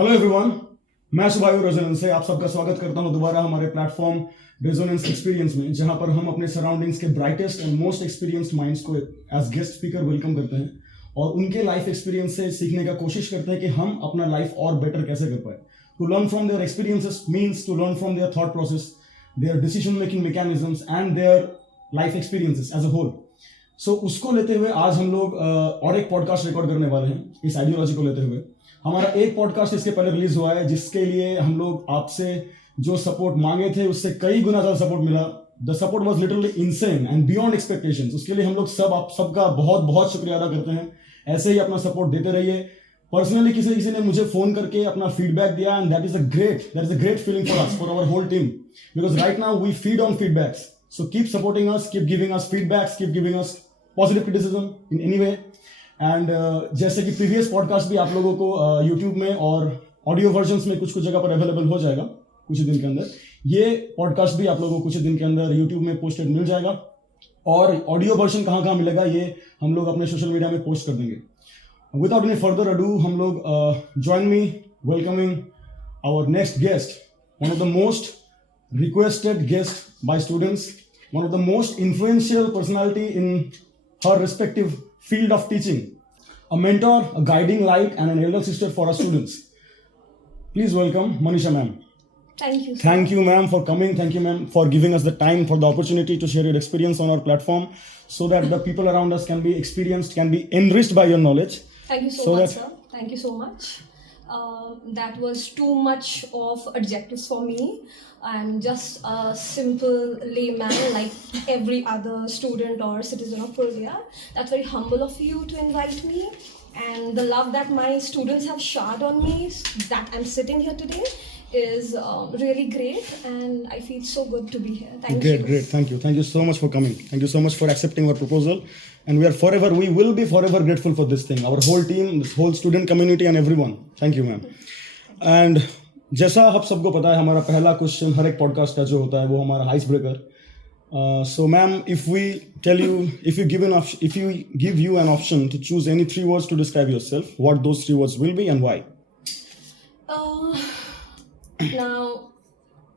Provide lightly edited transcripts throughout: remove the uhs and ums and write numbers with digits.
Hello everyone, मैं सुभायु resonance से आप सबका स्वागत करता हूं दोबारा हमारे प्लेटफॉर्म रेजोनेंस एक्सपीरियंस में, जहां पर हम अपने सराउंडिंग्स के brightest and most experienced minds को एज गेस्ट स्पीकर वेलकम करते हैं और उनके लाइफ एक्सपीरियंस से सीखने का कोशिश करते हैं कि हम अपना लाइफ और बेटर कैसे कर पाए. To learn from their experiences means to learn from their thought process, their decision making mechanisms and their life experiences as a whole. So उसको लेते हुए आज हम लोग और एक पॉडकास्ट रिकॉर्ड करने वाले हैं. इस आइडियोलॉजी को लेते हुए हमारा एक पॉडकास्ट इसके पहले रिलीज हुआ है, जिसके लिए हम लोग आपसे जो सपोर्ट मांगे थे उससे कई गुना ज्यादा सपोर्ट मिला. The support was literally insane and beyond expectations. उसके लिए हम लोग आप सबका बहुत बहुत शुक्रिया अदा करते हैं. ऐसे ही अपना सपोर्ट देते रहिए. पर्सनली किसी ने मुझे फोन करके अपना फीडबैक दिया and that is a great feeling for us, for our whole team, because right now we feed on feedbacks. So keep supporting us, keep giving us feedbacks, keep giving us positive criticism in any way. And जैसे कि previous podcast भी आप लोगों को YouTube में और audio versions में कुछ जगह पर अवेलेबल हो जाएगा कुछ ही दिन के अंदर. ये पॉडकास्ट भी आप लोगों को कुछ ही दिन के अंदर यूट्यूब में पोस्टेड मिल जाएगा. और ऑडियो वर्जन कहाँ मिलेगा ये हम लोग अपने सोशल मीडिया में पोस्ट कर देंगे. विदाउट एनी फर्दर अडू, हम लोग join me welcoming our next guest, one of the most requested guest by students, one of the most influential personality in her respective field of teaching, a mentor, a guiding light and an elder sister for our students. Please welcome Manisha ma'am. Thank you. Thank you ma'am for coming. Thank you ma'am for giving us the time, for the opportunity to share your experience on our platform so that the people around us can be experienced, can be enriched by your knowledge. Thank you so much, sir. Thank you so much. That was too much of adjectives for me. I'm just a simple layman like every other student or citizen of Purulia. That's very humble of you to invite me, and the love that my students have showered on me, that I'm sitting here today, is really great, and I feel so good to be here. Thank you. Great. Thank you so much for coming. Thank you so much for accepting our proposal. And we will be forever grateful for this thing. Our whole team, this whole student community and everyone. Thank you, ma'am. And जैसा आप सबको पता है, हमारा पहला question हर एक podcast का जो होता है वो हमारा ice breaker. So ma'am, if you give you an option to choose any 3 words to describe yourself, what those 3 words will be and why? Now,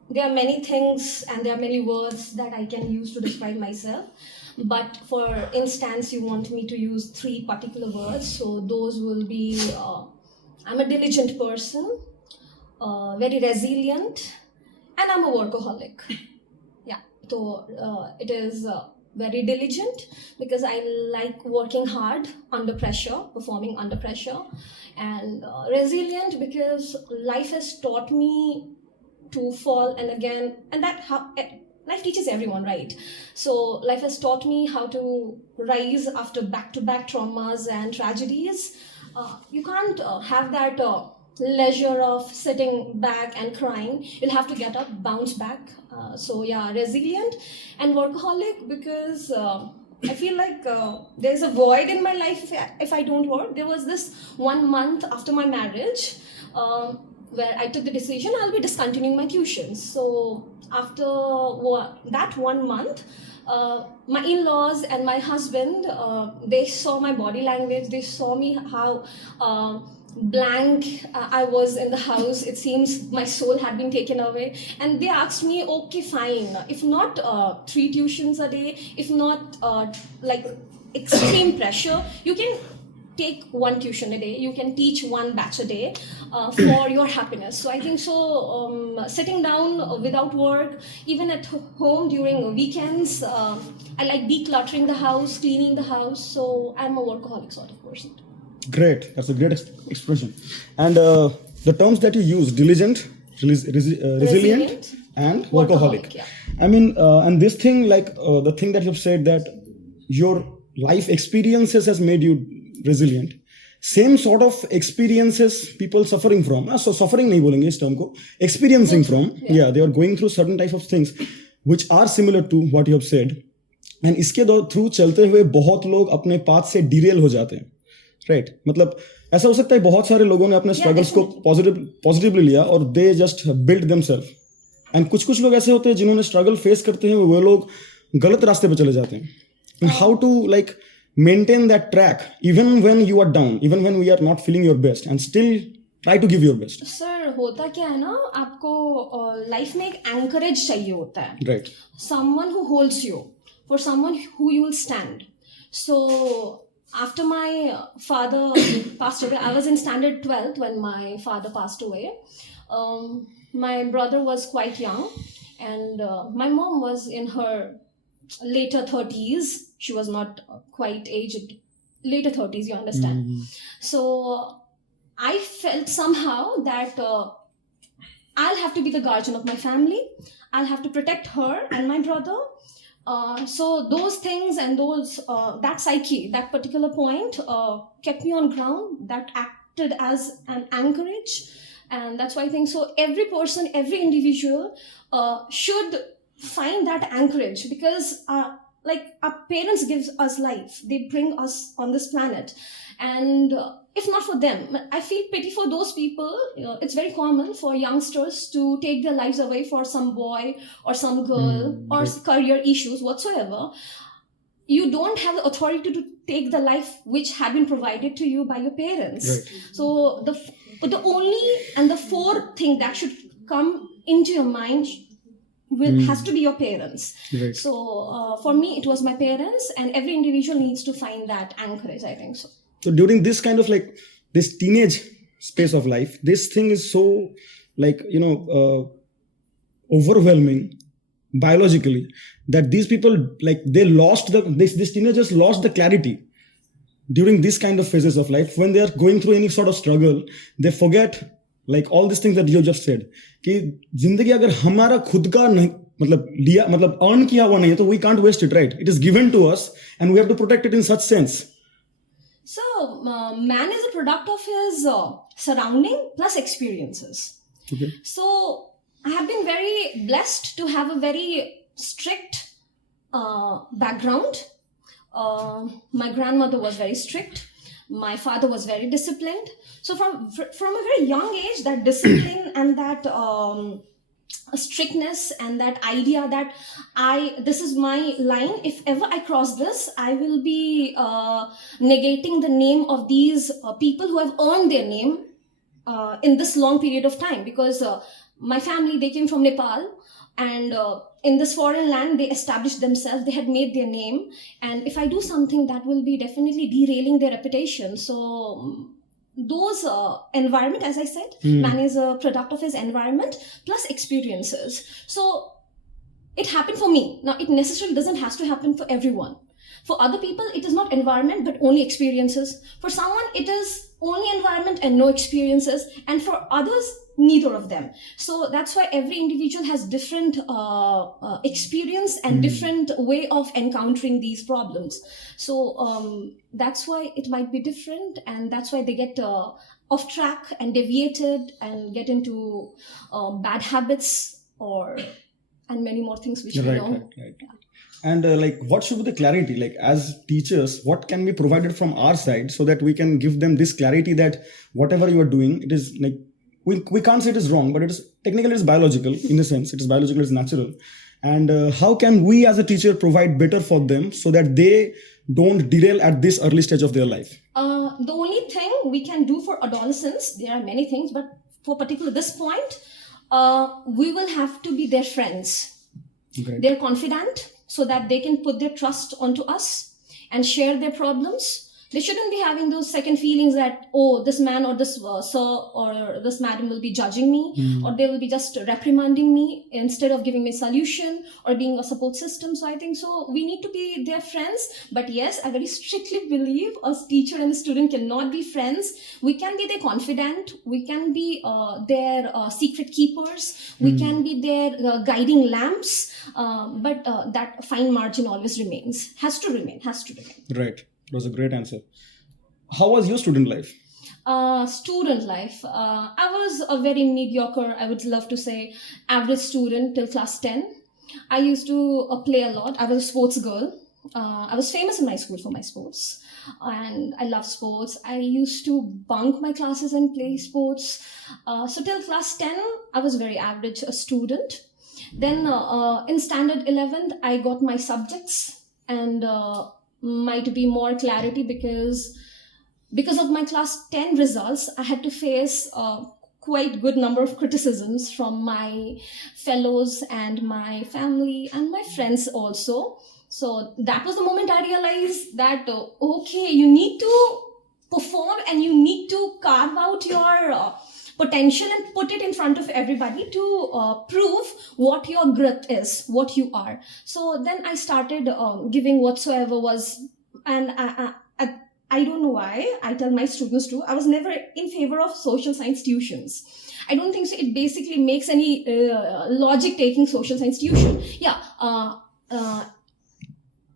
there are many things and there are many words that I can use to describe myself. But for instance, you want me to use 3 particular words. So those will be, I'm a diligent person, very resilient, and I'm a workaholic. Yeah, so it is very diligent because I like working hard under pressure, performing under pressure, and resilient because life has taught me to fall and again, and that life teaches everyone, right? So life has taught me how to rise after back-to-back traumas and tragedies. You can't have that leisure of sitting back and crying. You'll have to get up, bounce back. So yeah, resilient and workaholic because I feel like there's a void in my life if I don't work. There was this 1 month after my marriage where I took the decision I'll be discontinuing my tuitions. So after that 1 month, my in-laws and my husband, they saw my body language. They saw me how blank I was in the house. It seems my soul had been taken away, and they asked me, okay, fine, if not 3 tuitions a day, if not like extreme pressure, you can take 1 tuition a day, you can teach 1 batch a day for your happiness. So I think so sitting down without work, even at home during weekends, I like decluttering the house, cleaning the house. So I'm a workaholic sort of person. Great, that's a great expression. And the terms that you use, diligent, resilient and workaholic. Yeah. I mean, and this thing, like the thing that you've said, that your life experiences has made you resilient. Same sort of experiences people suffering from, so suffering nahi bolenge is term ko, experiencing from, yeah, they are going through certain type of things which are similar to what you have said. And इसके through चलते हुए बहुत लोग अपने path से derail हो जाते हैं, right? मतलब ऐसा हो सकता है बहुत सारे लोगों ने अपने struggles को positively लिया और they just built themselves. And कुछ लोग ऐसे होते हैं जिन्होंने struggle face करते हैं, वो लोग गलत रास्ते पे चले जाते हैं. And how to like maintain that track even when you are down, even when we are not feeling your best, and still try to give your best. Sir होता क्या है ना, आपको लाइफ में एक एंकरेज चाहिए होता है. Right. Someone who holds you, for someone who you will stand. So after my father passed away, I was in standard 12th when my father passed away. My brother was quite young, and my mom was in her later 30s. She was not quite aged, later 30s, you understand. So I felt somehow that I'll have to be the guardian of my family. I'll have to protect her and my brother. So those things and that psyche, that particular point kept me on ground. That acted as an anchorage. And that's why I think so every person, every individual should find that anchorage, because like our parents give us life. They bring us on this planet. And if not for them, I feel pity for those people. It's very common for youngsters to take their lives away for some boy or some girl or career issues whatsoever. You don't have the authority to take the life which had been provided to you by your parents. Right. So the only and the fourth thing that should come into your mind has to be your parents. Right. So for me, it was my parents, and every individual needs to find that anchorage, I think so. So during this kind of like this teenage space of life, this thing is so like, overwhelming biologically, that these people, like, they lost these teenagers lost the clarity during this kind of phases of life. When they are going through any sort of struggle, they forget like all these things that you just said, कि जिंदगी अगर हमारा खुद का नहीं मतलब earn किया हुआ नहीं है, तो we can't waste it, right? It is given to us and we have to protect it in such sense. So man is a product of his surrounding plus experiences. Okay. So I have been very blessed to have a very strict background. My grandmother was very strict. My father was very disciplined. So from a very young age, that discipline and that strictness and that idea that this is my line, if ever I cross this, I will be negating the name of these people who have earned their name in this long period of time. Because my family, they came from Nepal, and in this foreign land, they established themselves, they had made their name, and if I do something, that will be definitely derailing their reputation. So those environment, as I said, man is a product of his environment plus experiences. So it happened for me. Now, it necessarily doesn't have to happen for everyone. For other people, it is not environment, but only experiences. For someone, it is only environment and no experiences. And for others, neither of them. So that's why every individual has different experience and different way of encountering these problems. So that's why it might be different, and that's why they get off track and deviated and get into bad habits and many more things which we know. Right. And like, what should be the clarity? Like, as teachers, what can be provided from our side so that we can give them this clarity that whatever you are doing, it is like, we can't say it is wrong, but it is technically it is biological in a sense. It is biological, it is natural. And how can we as a teacher provide better for them so that they don't derail at this early stage of their life? The only thing we can do for adolescents, there are many things, but for particular this point, we will have to be their friends. Okay. They're confident, so that they can put their trust onto us and share their problems. They shouldn't be having those second feelings that, oh, this man or this sir or this madam will be judging me, or they will be just reprimanding me instead of giving me a solution or being a support system. So I think so we need to be their friends. But yes, I very strictly believe a teacher and a student cannot be friends. We can be their confidant. We can be their secret keepers. We can be their guiding lamps. But that fine margin always remains. Has to remain. Right. That was a great answer. How was your student life? Student life. I was a very mediocre, I would love to say, average student till class 10. I used to play a lot. I was a sports girl. I was famous in my school for my sports. And I love sports. I used to bunk my classes and play sports. So till class 10, I was very average a student. Then in standard 11th, I got my subjects and might be more clarity, because because of my class 10 results, I had to face quite good number of criticisms from my fellows and my family and my friends also. So that was the moment I realized that, okay, you need to perform and you need to carve out your potential and put it in front of everybody to prove what your growth is, what you are. So then I started giving whatsoever was, and I don't know why, I tell my students too, I was never in favor of social science tuitions. I don't think so. It basically makes any logic taking social science tuition. Yeah.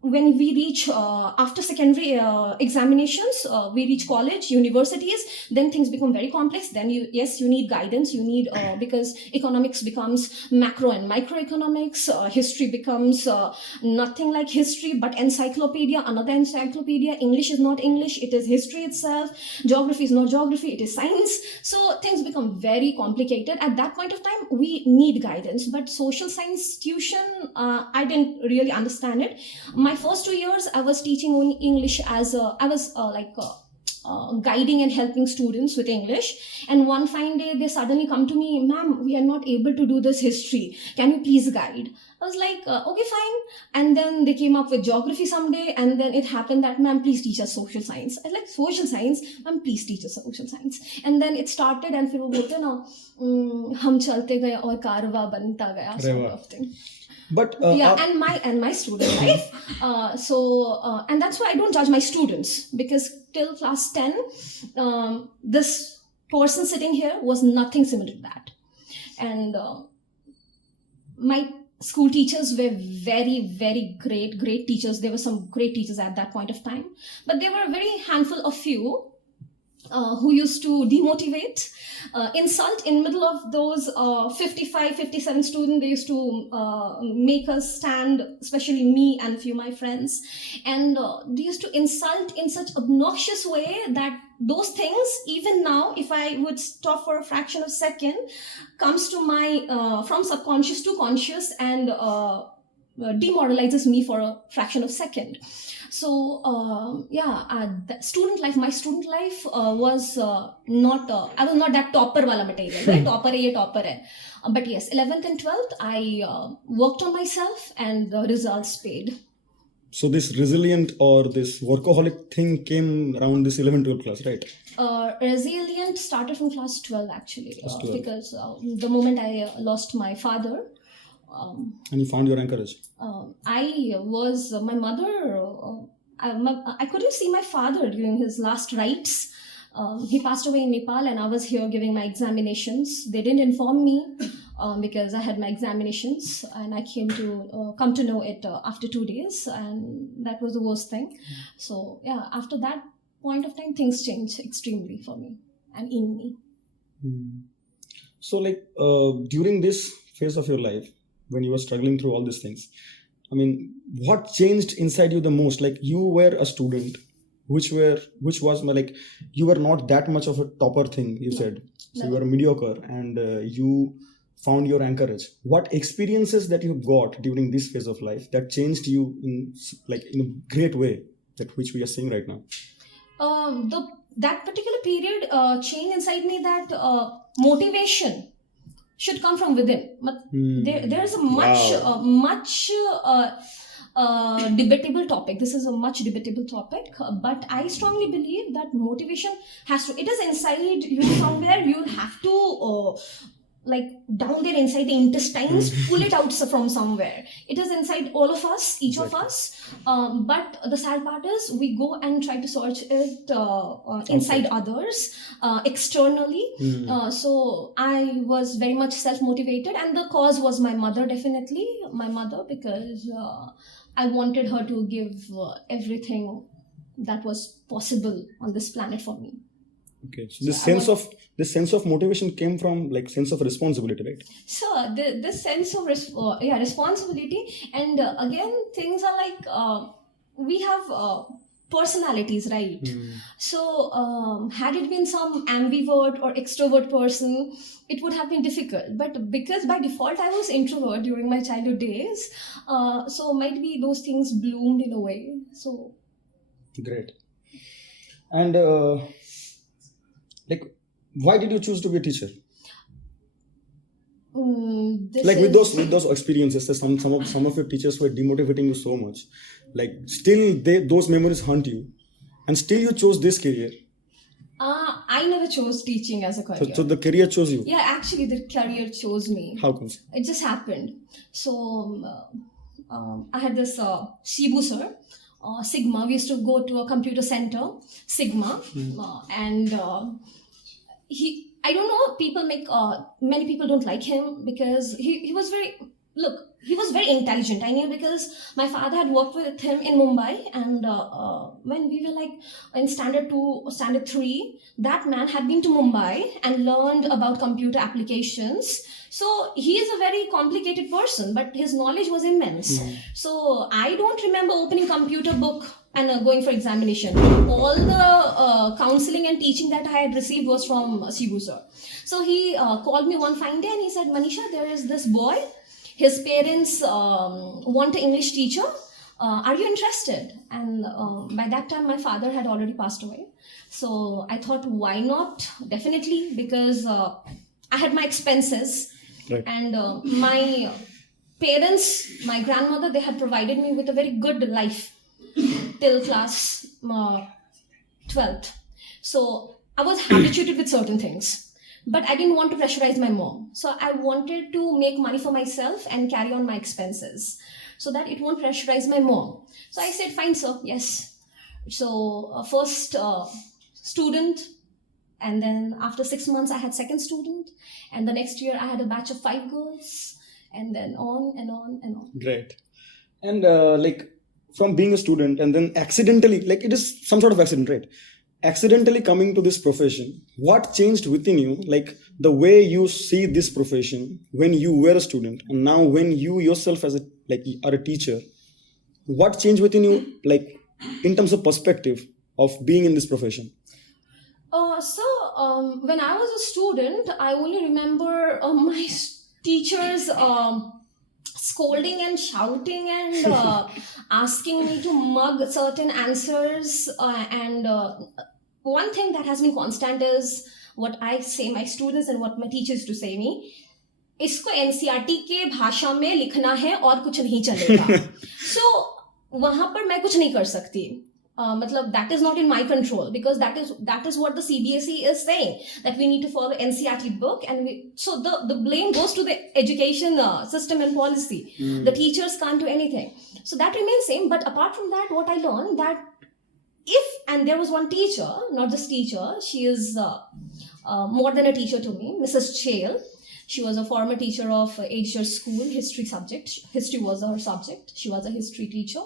When we reach after secondary examinations, we reach college, universities, then things become very complex. Then you need guidance. You need because economics becomes macro and microeconomics. History becomes nothing like history but encyclopedia, another encyclopedia. English is not English, it is history itself. Geography is not geography, it is science. So things become very complicated. At that point of time, we need guidance. But social science tuition, I didn't really understand it. My first 2 years, I was teaching only English as I was guiding and helping students with English. And one fine day, they suddenly come to me, "Ma'am, we are not able to do this history. Can you please guide?" I was like, okay, fine. And then they came up with geography someday. And then it happened that, "Ma'am, please teach us social science." I was like, "Social science? Ma'am, please teach us social science." And then it started, and फिर वो बोलते ना, हम चलते गए और कारवा बनता गया, sort of thing. But and my student life, and that's why I don't judge my students, because till class 10, this person sitting here was nothing similar to that. And my school teachers were very, very great teachers. There were some great teachers at that point of time, but there were a very handful of few who used to demotivate, insult in middle of those 55, 57 students. They used to make us stand, especially me and a few of my friends. And they used to insult in such obnoxious way that those things, even now, if I would stop for a fraction of a second, comes to my, from subconscious to conscious and demoralizes me for a fraction of a second. So the student life, my student life was not, I was not that topper wala material, right? Topper hai, ye topper hai. But yes, 11th and 12th, I worked on myself and the results paid. So this resilient or this workaholic thing came around this 11, 12 class, right? Resilient started from class 12 actually, because the moment I lost my father, and you found your anchorage. My mother, I couldn't see my father during his last rites. He passed away in Nepal, and I was here giving my examinations. They didn't inform me because I had my examinations, and I came to come to know it after 2 days, and that was the worst thing. So after that point of time, things changed extremely for me and in me. So during this phase of your life, when you were struggling through all these things, I mean, what changed inside you the most? Like, you were a student, which was like, you were not that much of a topper thing, you said. So you were mediocre, and you found your anchorage. What experiences that you got during this phase of life that changed you in a great way, that which we are seeing right now? That particular period changed inside me that motivation should come from within. But there is a much debatable topic. This is a much debatable topic, but I strongly believe that motivation it is inside you somewhere. You have to down there inside the intestines, pull it out from somewhere. It is inside all of us, each of us. But the sad part is we go and try to search it inside others, externally. So I was very much self-motivated, and the cause was my mother, definitely. My mother, because I wanted her to give everything that was possible on this planet for me. Okay, so this sense of motivation came from sense of responsibility, right? So this sense of responsibility, and again, things are we have personalities, right? So had it been some ambivert or extrovert person, it would have been difficult. But because by default I was introvert during my childhood days, so might be those things bloomed in a way. So great. And like, why did you choose to be a teacher? Like with those experiences, some of your teachers were demotivating you so much. Like still those memories haunt you, and still you chose this career. I never chose teaching as a career. So the career chose you. Yeah, actually the career chose me. How comes? It just happened. So I had this Shibu sir, Sigma. We used to go to a computer center, Sigma, and I don't know, many people don't like him because he was very intelligent. I knew because my father had worked with him in Mumbai, and when we were like in standard 2 or standard 3, that man had been to Mumbai and learned about computer applications. So he is a very complicated person, but his knowledge was immense. So I don't remember opening computer book and going for examination. All the counseling and teaching that I had received was from Shibu sir. So he called me one fine day and he said, Manisha, there is this boy. His parents want an English teacher. Are you interested? And by that time, my father had already passed away. So I thought, why not? Definitely, because I had my expenses. Right. And my parents, my grandmother, they had provided me with a very good life till class 12th. So I was habituated with certain things, but I didn't want to pressurize my mom. So I wanted to make money for myself and carry on my expenses so that it won't pressurize my mom. So I said, fine, sir, yes. So first student, and then after 6 months, I had second student. And the next year, I had a batch of 5 girls, and then on and on and on. Great. And like from being a student and then accidentally, like it is some sort of accident, right? Accidentally coming to this profession, what changed within you? Like the way you see this profession when you were a student and now when you yourself are a teacher, what changed within you, like in terms of perspective of being in this profession? So when I was a student, I only remember my teachers scolding and shouting and asking me to mug certain answers. And one thing that has been constant is what I say my students and what my teachers to say me. इसको NCERT के भाषा में लिखना है और कुछ नहीं चलेगा. So वहाँ पर मैं कुछ नहीं कर सकती. मतलब that is not in my control because that is what the CBSE is saying, that we need to follow NCERT book, and so the blame goes to the education system and policy. The teachers can't do anything, so that remains same. But apart from that, what I learned that and there was one teacher, not just teacher, she is more than a teacher to me, Mrs. Chail. She was a former teacher of Asia School history subject. History was her subject. She was a history teacher.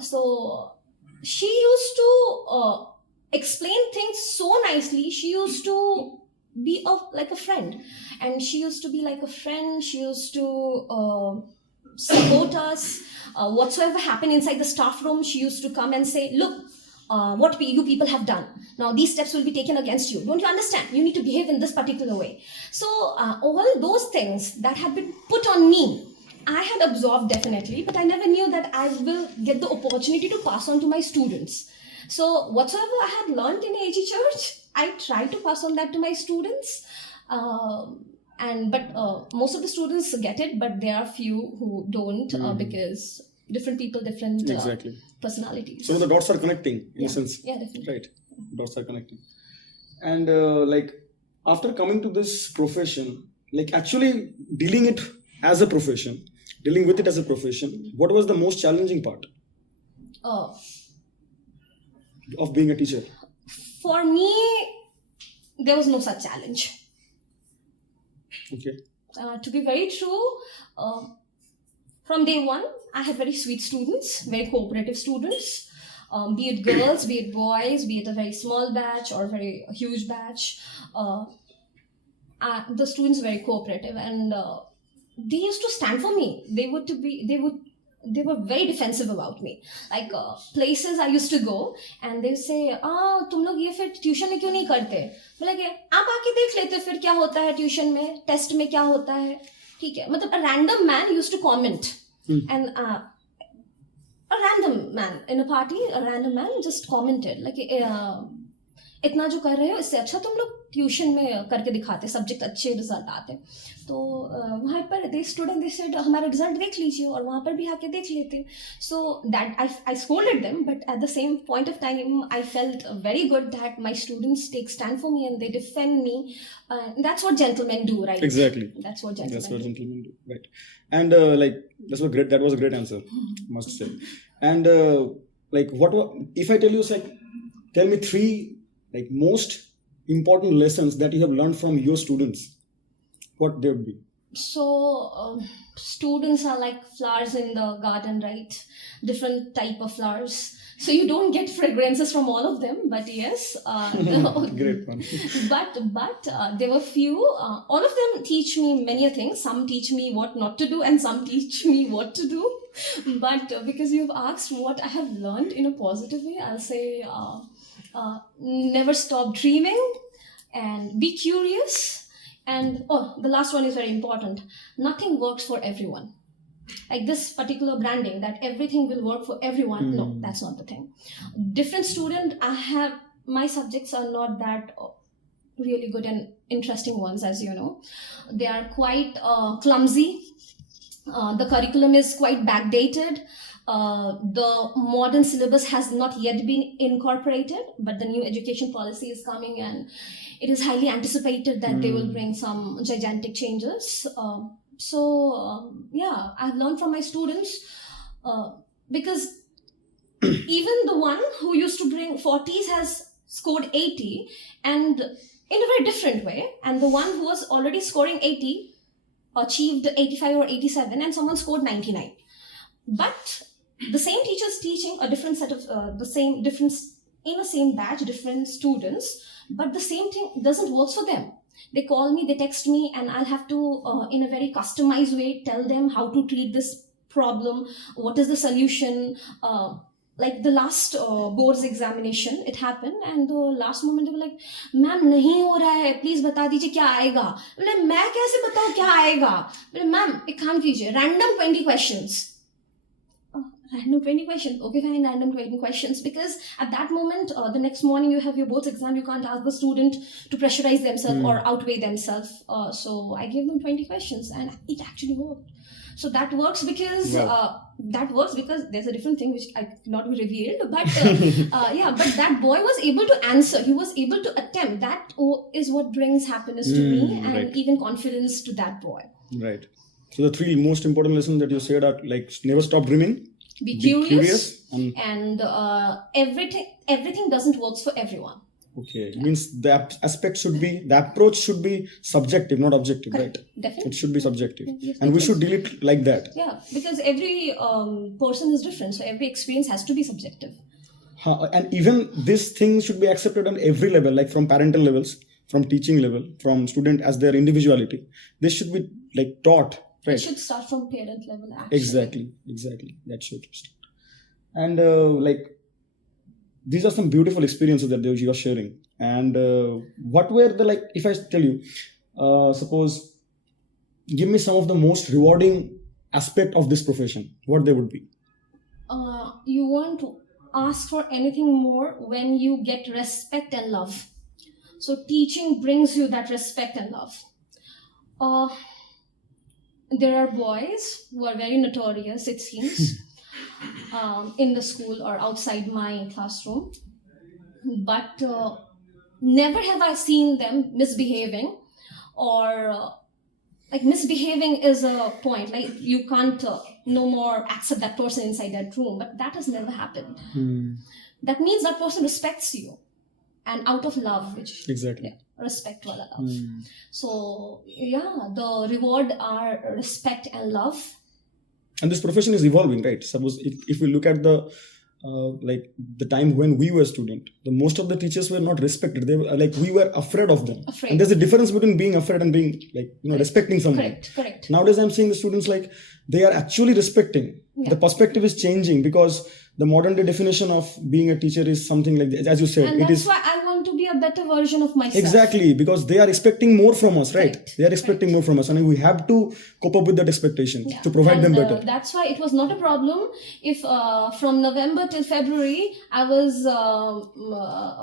So she used to explain things so nicely. She used to be like a friend, and she used to be like a friend. She used to support us. Whatsoever happened inside the staff room, she used to come and say, look, what you people have done. Now these steps will be taken against you. Don't you understand? You need to behave in this particular way. So all those things that had been put on me, I had absorbed definitely, but I never knew that I will get the opportunity to pass on to my students. So whatsoever I had learned in AG Church, I tried to pass on that to my students. But most of the students get it, but there are few who don't because different people, different personalities. So the dots are connecting in a sense. Yeah, definitely. Right. Dots are connecting. And like after coming to this profession, like actually dealing with it as a profession, what was the most challenging part of being a teacher? For me, there was no such challenge. Okay. To be very true, from day one, I had very sweet students, very cooperative students, be it girls, be it boys, be it a very small batch or very huge batch. The students were very cooperative, and they used to stand for me. They were very defensive about me. Like places I used to go, and they say, तुम लोग ये फिर tuition में क्यों नहीं करते? मैं लगे आप आके देख लेते फिर क्या होता है ट्यूशन में, टेस्ट में क्या होता है, ठीक है? मतलब a random man used to comment, and a random man in a party, a random man just commented like इतना जो कर रहे हो इससे अच्छा तुम लोग ट्यूशन में करके दिखाते, सब्जेक्ट अच्छे रिजल्ट आते. तो वहाँ पर they stood and they said हमारा रिजल्ट देख लीजिए, और वहाँ पर भी आके देख लेते. So that I scolded them, but at the same point of time I felt very good that my students take stand for me and they defend me. That's what gentlemen do, right? Exactly. That's what gentlemen do, right? And like that was a great answer, must say. And like what if I tell you, like, tell me 3 like most important lessons that you have learned from your students, what they would be? So students are like flowers in the garden, right? Different type of flowers, so you don't get fragrances from all of them, but yes, great one. but there were few, all of them teach me many things. Some teach me what not to do and some teach me what to do, but because you've asked what I have learned in a positive way, I'll say never stop dreaming and be curious. And the last one is very important. Nothing works for everyone. Like this particular branding that everything will work for everyone. No, that's not the thing. Different student, my subjects are not that really good and interesting ones, as you know. They are quite clumsy. The curriculum is quite backdated. The modern syllabus has not yet been incorporated, but the new education policy is coming and it is highly anticipated that they will bring some gigantic changes. Yeah, I've learned from my students, because even the one who used to bring 40s has scored 80, and in a very different way, and the one who was already scoring 80 achieved 85 or 87, and someone scored 99. But the same teachers teaching a different set of in the same batch, different students, but the same thing doesn't work for them. They call me, they text me, and I'll have to in a very customized way tell them how to treat this problem, what is the solution. Like the last boards examination, it happened, and the last moment they were like, "Ma'am, nahi ho raha hai, please bata dijiye kya aayega." बोले मैं कैसे बताऊँ क्या आएगा? बोले ma'am एक काम कीजिए, random 20 questions. Random 20 questions. Okay, fine, random 20 questions. Because at that moment, the next morning you have your boards exam. You can't ask the student to pressurize themselves or outweigh themselves. So I gave them 20 questions, and it actually worked. So that works because there's a different thing which I cannot be revealed. But but that boy was able to answer. He was able to attempt. That is what brings happiness to me, and even confidence to that boy. Right. So the 3 most important lessons that you said are like never stop dreaming. Be curious and everything doesn't work for everyone. Okay, it means the approach should be subjective, not objective. Correct. Right? Definitely. It should be subjective. Yes, and we should deal it like that. Yeah, because every person is different, so every experience has to be subjective. And even this thing should be accepted on every level, like from parental levels, from teaching level, from student as their individuality. This should be like taught. Right. It should start from parent level, actually. Exactly. That should start. And like these are some beautiful experiences that you are sharing. And what were the, like, if I tell you, suppose, give me some of the most rewarding aspect of this profession, what they would be? You want to ask for anything more when you get respect and love. So teaching brings you that respect and love. There are boys who are very notorious, it seems, in the school or outside my classroom. But never have I seen them misbehaving, or like misbehaving is a point. Like you can't no more accept that person inside that room. But that has never happened. That means that person respects you, and out of love, which exactly. Yeah. Respect wala love. So yeah, the reward are respect and love. And this profession is evolving, right? Suppose if we look at the like the time when we were student, the most of the teachers were not respected. They were like, we were afraid of them. And there's a difference between being afraid and being like, respecting someone. Correct. Nowadays I'm seeing the students like they are actually respecting. The perspective is changing because the modern day definition of being a teacher is something like this. As you said, And it that's is why I want to be a better version of myself. exactly because they are expecting more from us, right? Correct. They are expecting more from us, and we have to cope up with that expectation to provide them better. That's why it was not a problem if from November till February I was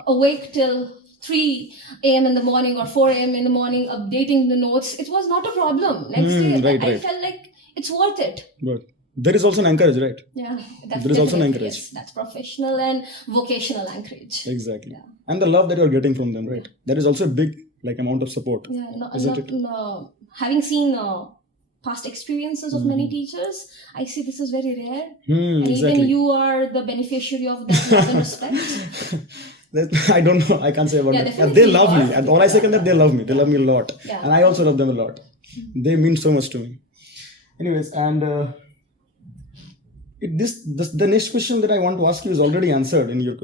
awake till 3 a.m. in the morning or 4 a.m. in the morning updating the notes. It was not a problem. Next day, I felt like it's worth it. But there is also an anchorage, right? Yeah, that's there is also an definitely, anchorage. yes, that's professional and vocational anchorage. Exactly. Yeah. And the love that you are getting from them, right? There is also a big amount of support. Yeah, isn't it? Having seen past experiences of many teachers, I see this is very rare. And exactly. even you are the beneficiary of that love and respect. I don't know. I can't say about that. Definitely They love you me. are. And all I say is that they love me. They love me a lot. Yeah. And I also love them a lot. They mean so much to me. Anyways, and the next question that I want to ask you is already answered in your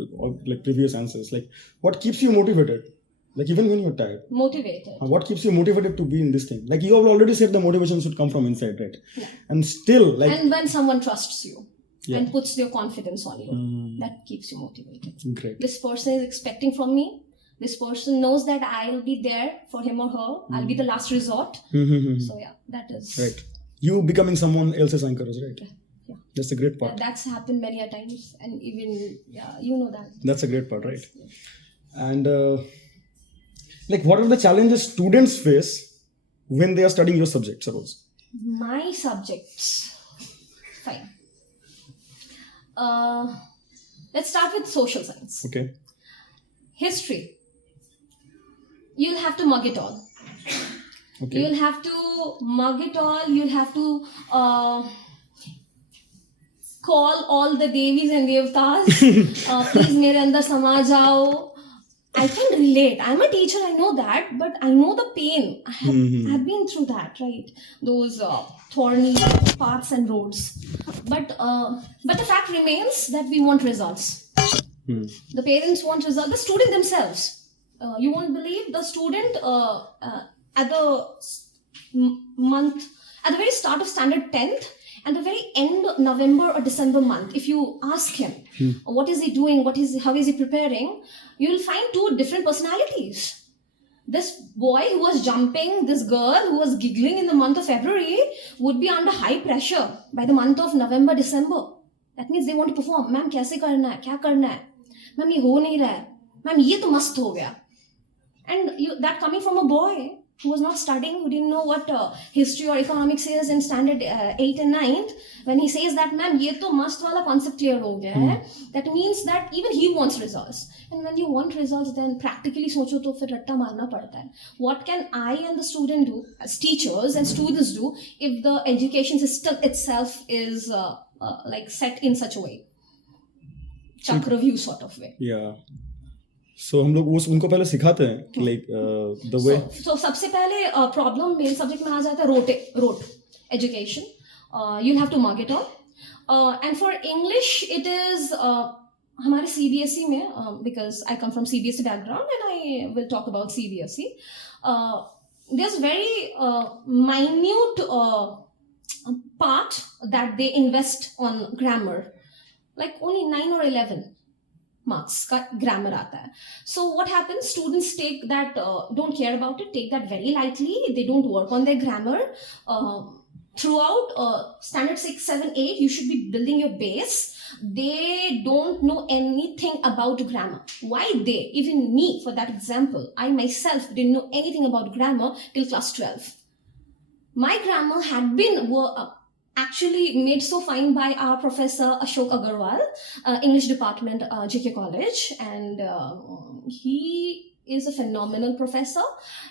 previous answers. Like, what keeps you motivated? Like, even when you're tired. Motivated. What keeps you motivated to be in this thing? Like, you have already said the motivation should come from inside, right? Yeah. And still, like... And when someone trusts you Yeah. and puts their confidence on you, that keeps you motivated. Great. This person is expecting from me. This person knows that I'll be there for him or her. I'll be the last resort. So yeah, that is... Right. You becoming someone else's anchorage, right? Yeah. That's a great part. That's happened many a times. And even, you know that. That's a great part, right? Yes. And like, what are the challenges students face when they are studying your subject, suppose? My subjects. Fine. Let's start with social science. Okay. History. You'll have to mug it all. Okay. You'll have to mug it all. You'll have to call all the devis and devtas. Please, mere andar sama jao. I can relate. I'm a teacher. I know that, but I know the pain. I've been through that, right? Those thorny paths and roads. But the fact remains that we want results. The parents want results. The student themselves. You won't believe the student at the month, at the very start of standard 10th and the very end of November or December month, if you ask him what is he doing, how is he preparing, you will find two different personalities. This boy who was jumping, this girl who was giggling in the month of February would be under high pressure by the month of November, December. That means they want to perform. Ma'am, kaise karna hai? Kya karna hai? Ma'am, ye ho nahi raha hai. Ma'am, ye to mast ho gaya. And that coming from a boy who was not studying, who didn't know what history or economics is in standard 8 and 9th, when he says that, ma'am, ye to mast wala concept clear ho gaya hai, that means that even he wants results. And when you want results, then practically socho to fir ratta marna padta hai. What can I and the student do, as teachers and students do, if the education system itself is like set in such a way? Chakravyuh sort of way. Yeah. So हम लोग उनको पहले सिखाते हैं like the way. So सबसे पहले problem मेरे subject में आ जाता है rote education. You'll have to mug it all. And for English, it is हमारे CBSE में because I come from CBSE background and I will talk about CBSE. There's very minute part that they invest on grammar, like only 9 or 11 marks का grammar आता है. So what happens? Students take that, don't care about it, take that very lightly. They don't work on their grammar. Throughout standard 6, 7, 8, you should be building your base. They don't know anything about grammar. Why they? Even me, for that example, I myself didn't know anything about grammar till class 12. My grammar had been actually made so fine by our professor Ashok Agarwal, English department, JK College, and he is a phenomenal professor.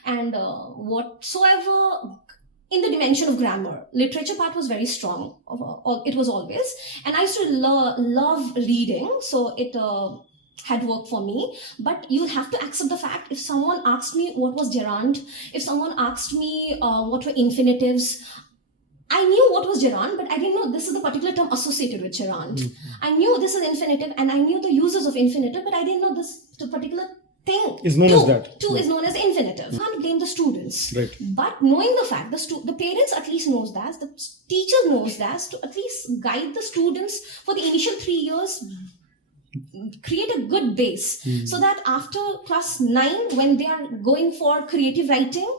And whatsoever in the dimension of grammar, literature part was very strong. It was always, and I used to love reading, so it had worked for me. But you have to accept the fact, if someone asked me what was gerund, if someone asked me what were infinitives, I knew what was gerund, but I didn't know this is the particular term associated with gerund. I knew this is infinitive and I knew the uses of infinitive, but I didn't know this particular thing is known as that. Two is known as infinitive. You can't blame the students. Right. But knowing the fact, the parents at least knows that, the teacher knows that, to at least guide the students for the initial 3 years, create a good base, so that after class 9, when they are going for creative writing,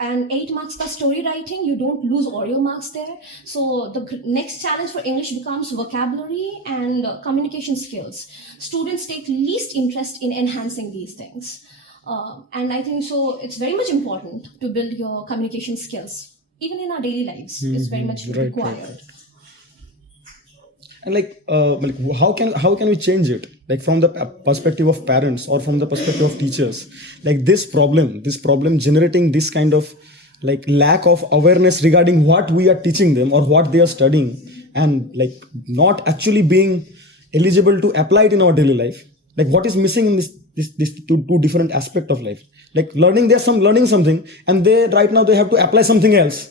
and 8 marks ka story writing, you don't lose all your marks there. So the next challenge for English becomes vocabulary and communication skills. Students take least interest in enhancing these things. And I think so it's very much important to build your communication skills. Even in our daily lives, it's very much required. Right. And like how can we change it, like from the perspective of parents or from the perspective of teachers, like this problem generating this kind of like lack of awareness regarding what we are teaching them or what they are studying, and like not actually being eligible to apply it in our daily life. Like what is missing in this two different aspect of life, like learning something, and they right now they have to apply something else.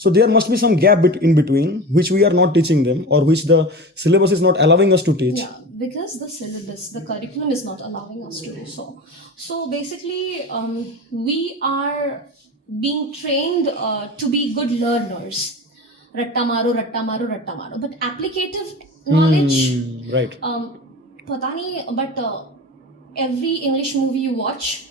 So there must be some gap in between, which we are not teaching them, or which the syllabus is not allowing us to teach. Yeah, because the curriculum is not allowing us to do so. So basically, we are being trained to be good learners. Ratta maro, but applicative knowledge. Right. Pata nahi, but every English movie you watch,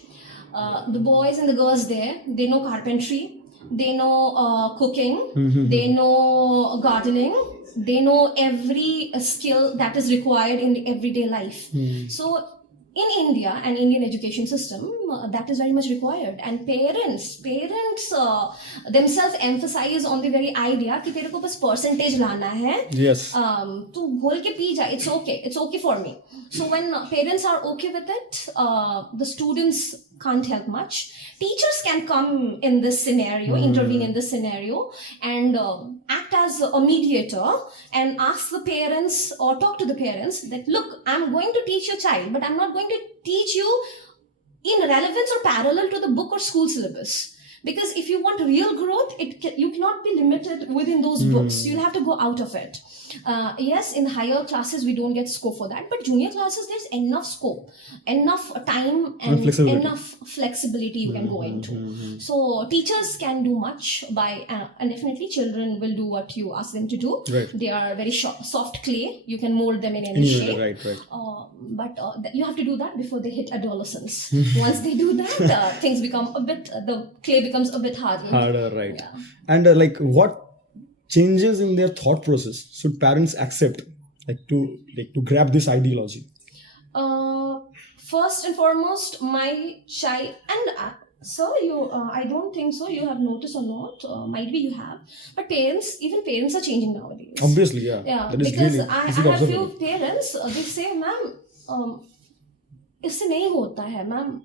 the boys and the girls there, they know carpentry. They know cooking, they know gardening, they know every skill that is required in the everyday life. So in India and Indian education system, that is very much required. And parents themselves emphasize on the very idea कि तेरे को बस percentage लाना है. Yes. तू घोल के P जा. It's okay for me. So when parents are okay with it, the students can't help much. Teachers can come in this scenario, intervene in this scenario, and act as a mediator and ask the parents or talk to the parents that, look, I'm going to teach your child, but I'm not going to teach you in relevance or parallel to the book or school syllabus. Because if you want real growth, you cannot be limited within those books. You'll have to go out of it. Yes, in higher classes, we don't get scope for that. But junior classes, there's enough scope, enough time, and enough flexibility you can go into. So teachers can do much by, and definitely children will do what you ask them to do. Right. They are very soft clay. You can mold them in any shape. Right. But you have to do that before they hit adolescence. Once they do that, things become the clay becomes a bit harder. Right. Yeah. And like what changes in their thought process should parents accept, to grab this ideology? First and foremost, my child, and sir, you I don't think so you have noticed or not, might be you have, but even parents are changing nowadays. Obviously, yeah. That is because really I have few parents, they say, ma'am, इससे नहीं होता है, ma'am,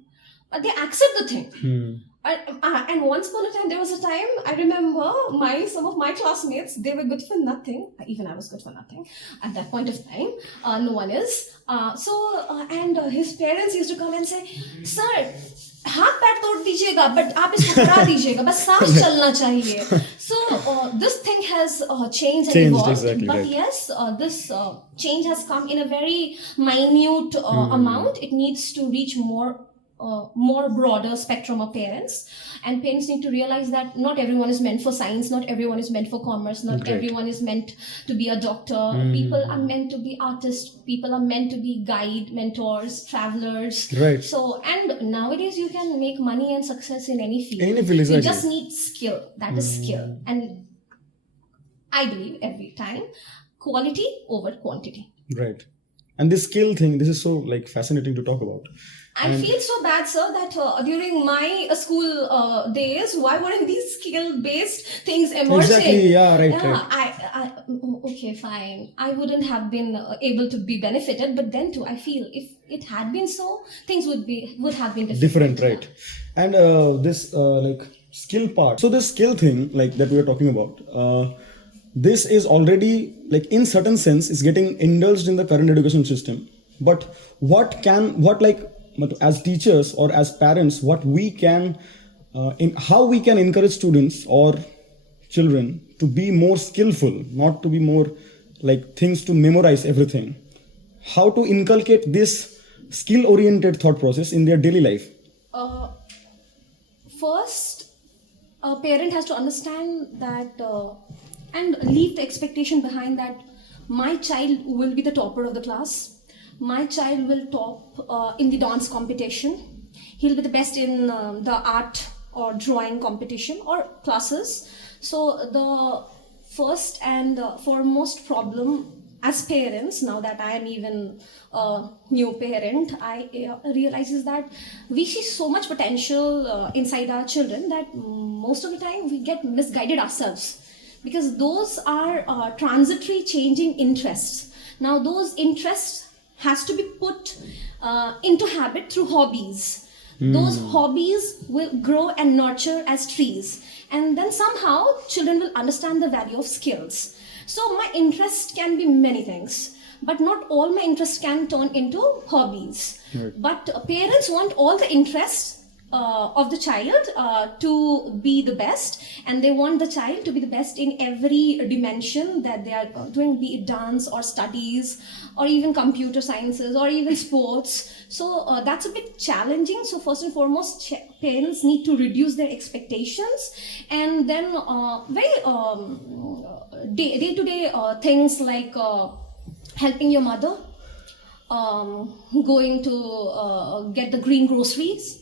but they accept the thing. And once upon a time, there was a time, I remember some of my classmates, they were good for nothing. Even I was good for nothing at that point of time. No one is. And his parents used to come and say, sir, हाथ पैर तोड़ दीजिएगा, but आप इसको करा दीजिएगा, बस सांस चलना चाहिए. So this thing has changed and evolved. Exactly, but right. yes, this change has come in a very minute amount. It needs to reach more broader spectrum of parents, and parents need to realize that not everyone is meant for science, not everyone is meant for commerce, not everyone is meant to be a doctor. People are meant to be artists, people are meant to be guide, mentors, travelers. Right. So, and nowadays you can make money and success in any field. Exactly. You just need skill. That is skill. And I believe every time quality over quantity. Right. And this skill thing, this is so fascinating to talk about. I feel so bad, sir, that during my school days, why weren't these skill-based things emerging? Exactly, yeah, right. Okay, fine. I wouldn't have been able to be benefited, but then too, I feel if it had been so, things would have been different. Right. And this skill part. So this skill thing, that we are talking about, this is already, in certain sense, is getting indulged in the current education system. But as teachers or as parents, what we can, how we can encourage students or children to be more skillful, not to be more things to memorize everything. How to inculcate this skill oriented thought process in their daily life? First, a parent has to understand that and leave the expectation behind that my child will be the topper of the class. My child will top in the dance competition. He'll be the best in the art or drawing competition or classes. So the first and foremost problem as parents, now that I am even a new parent, I realize is that we see so much potential inside our children that most of the time we get misguided ourselves, because those are transitory changing interests. Now those interests has to be put into habit through hobbies. Those hobbies will grow and nurture as trees, and then somehow children will understand the value of skills. So my interest can be many things, but not all my interests can turn into hobbies. Right. But parents want all the interests of the child to be the best, and they want the child to be the best in every dimension that they are doing, be it dance or studies or even computer sciences or even sports. So that's a bit challenging. So first and foremost, parents need to reduce their expectations, and then very day-to-day things like helping your mother, going to get the green groceries.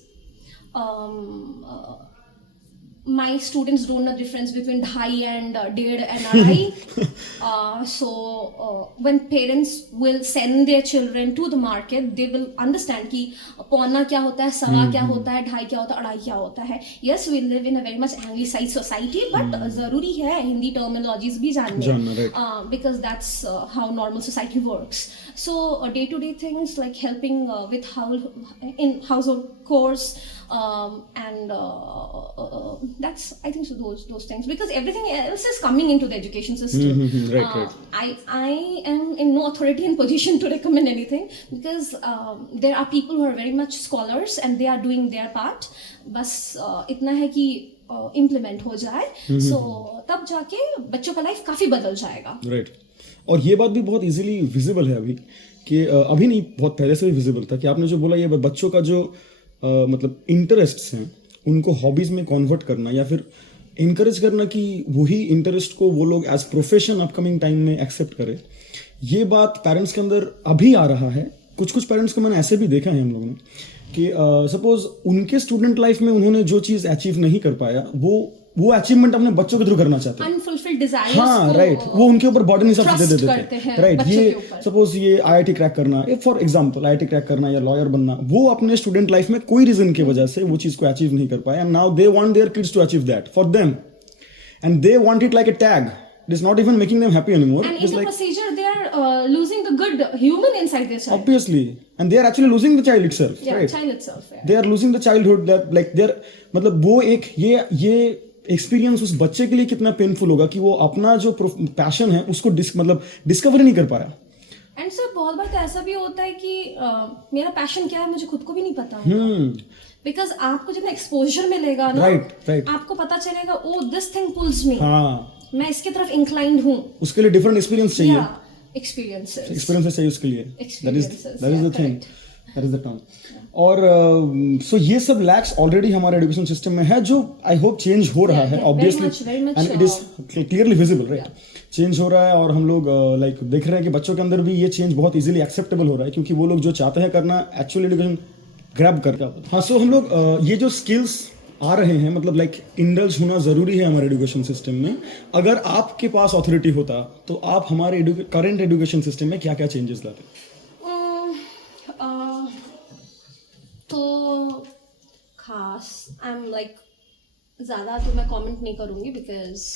My students don't know the difference between dhai and ded and arai. So when parents will send their children to the market, they will understand कि पौना क्या होता है, सवा क्या होता है, ढाई क्या होता है, अढ़ाई क्या होता है. Yes, we live in a very much anglicized society, but ज़रूरी है हिंदी terminologies भी जानना, right? Because that's how normal society works. So day-to-day things like helping with household chores, and that's, I think so, those things, because everything else is coming into the education system. Right. I am in no authority and position to recommend anything, because there are people who are very much scholars and they are doing their part. बस इतना है कि implement हो जाए, so तब जाके बच्चों का लाइफ काफी बदल जाएगा. Right. और ये बात भी बहुत इजीली विजिबल है अभी, कि अभी नहीं, बहुत पहले से भी विजिबल था, कि आपने जो बोला ये बच्चों का जो मतलब इंटरेस्ट्स हैं उनको हॉबीज में कन्वर्ट करना या फिर इनकरेज करना कि वही इंटरेस्ट को वो लोग एज प्रोफेशन अपकमिंग टाइम में एक्सेप्ट करें. ये बात पेरेंट्स के अंदर अभी आ रहा है. कुछ पेरेंट्स को मैंने ऐसे भी देखा है हम लोगों ने कि सपोज उनके स्टूडेंट लाइफ में उन्होंने जो चीज़ अचीव नहीं कर पाया, वो अचीवमेंट अपने बच्चों के थ्रू करना चाहते हैं. अनफुलफिल्ड डिजायर्स, हाँ राइट, वो उनके ऊपर बर्डन हिसाब से दे देते हैं. राइट, ये सपोज ये आईआईटी क्रैक करना, फॉर एग्जांपल आईआईटी क्रैक करना या लॉयर बनना, वो अपने स्टूडेंट लाइफ में कोई रीजन की वजह से वो चीज को अचीव नहीं कर पाया, and now they want their kids to achieve that for them, and they want it like a tag. It is not even making them happy anymore. And in the procedure, they are losing the good human inside their child. Obviously, and they are actually losing the child itself. Yeah, right? child itself. Yeah. They are losing the childhood. That like they are, मतलब वो एक ये experience उस बच्चे के लिए कितना painful होगा कि वो अपना जो पैशन है उसको मतलब डिस्कवर नहीं कर पाया. एंड सर बहुत बार तो ऐसा भी होता है कि मेरा पैशन क्या है मुझे खुद को भी नहीं पता. बिकॉज आपको जितना एक्सपोजर मिलेगा ना, right. आपको पता चलेगा ओ दिस थिंग पुल्स मी, मैं इसके तरफ इंक्लाइंड हूँ. उसके लिए डिफरेंट एक्सपीरियंस चाहिए. एक्सपीरियंसेस चाहिए उसके लिए. That is the thing, that is the term. और सो ये सब लैक्स ऑलरेडी हमारे एजुकेशन सिस्टम में है, जो आई होप चेंज हो रहा है obviously, and it is clearly visible. Right, change हो रहा है और हम लोग लाइक देख रहे हैं कि बच्चों के अंदर भी ये चेंज बहुत इजीली एक्सेप्टेबल हो रहा है, क्योंकि वो लोग जो चाहते हैं करना एक्चुअली एजुकेशन ग्रैब करता है. हाँ, सो हम लोग ये जो स्किल्स आ रहे हैं, मतलब लाइक इंडल्ज होना ज़रूरी है हमारे एजुकेशन सिस्टम में. अगर आपके पास अथॉरिटी होता तो आप हमारे करंट एजुकेशन सिस्टम में क्या क्या चेंजेस लाते? तो खास आई एम लाइक ज़्यादा तो मैं कमेंट नहीं करूँगी, because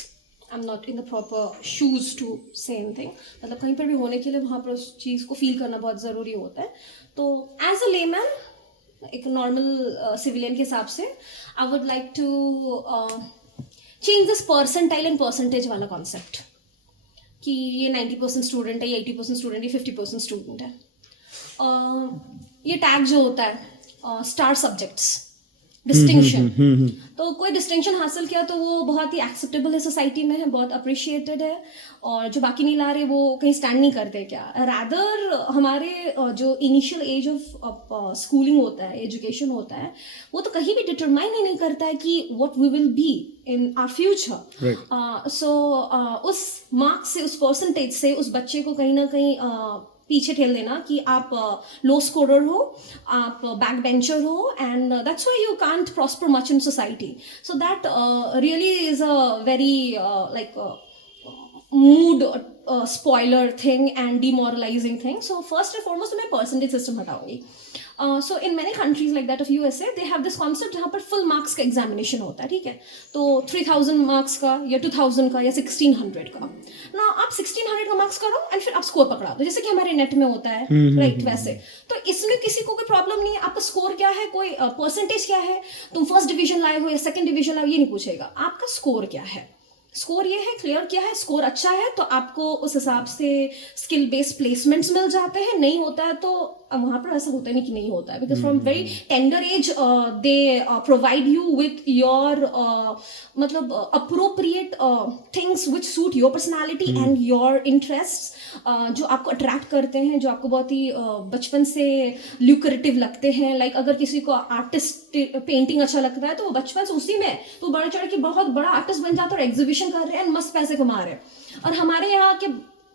I am not in the proper shoes to say anything. मतलब कहीं पर भी होने के लिए वहाँ पर उस चीज़ को फील करना बहुत ज़रूरी होता है. तो एज अ लेमैन, एक नॉर्मल सिविलियन के हिसाब से, I would like to change this percentile and percentage वाला कॉन्सेप्ट, कि ये 90% स्टूडेंट है, ये 80% स्टूडेंट, ये 50% स्टूडेंट है. ये टैग जो होता है स्टार सब्जेक्ट्स, डिस्टिंक्शन। तो कोई डिस्टिंक्शन हासिल किया तो वो बहुत ही एक्सेप्टेबल है सोसाइटी में, है बहुत अप्रिशिएटेड है, और जो बाकी नहीं ला रहे वो कहीं स्टैंड नहीं करते क्या। रादर हमारे जो इनिशियल एज ऑफ स्कूलिंग होता है, एजुकेशन होता है, वो तो कहीं भी डिटरमाइन ही नहीं करता है कि what we will be in our future. So उस मार्क्स से, उस परसेंटेज से उस बच्चे को कहीं ना कहीं पीछे ठेल देना कि आप लो स्कोरर हो, आप बैक बेंचर हो, and that's why you can't prosper much in society. So that really is a very like mood spoiler thing and demoralizing thing. So first and foremost मैं परसेंटेज सिस्टम हटाऊंगी। So in many countries like that of USA they have this concept जहाँ पर full marks का examination होता है, ठीक है। तो 3000 मार्क्स का या 2000 का या 1600 का ना, आप 1600 का मार्क्स करो एंड फिर आप स्कोर पकड़ा दो, जैसे कि हमारे नेट में होता है, राइट वैसे। तो इसमें किसी को कोई प्रॉब्लम नहीं है, आपका स्कोर क्या है, कोई परसेंटेज क्या है, तुम फर्स्ट डिवीजन लाए हो या सेकंड डिवीजन लाए हो, ये नहीं पूछेगा, आपका स्कोर क्या है। स्कोर ये है, क्लियर क्या है, स्कोर अच्छा है तो आपको उस हिसाब से स्किल बेस्ड प्लेसमेंट्स मिल जाते हैं, नहीं होता है तो वहाँ पर ऐसा होता नहीं कि नहीं होता है, because from very tender age they provide you with your मतलब appropriate things which suit your personality and your interest, जो आपको अट्रैक्ट करते हैं, जो आपको बहुत ही बचपन से ल्यूक्रेटिव लगते हैं। लाइक अगर किसी को आर्टिस्ट पेंटिंग अच्छा लगता है तो वो बचपन से उसी में तो बढ़ चढ़ के बहुत बड़ा आर्टिस्ट बन जाता है और एग्जीबिशन कर रहे हैं, मस्त पैसे कमा रहे हैं। और हमारे यहाँ के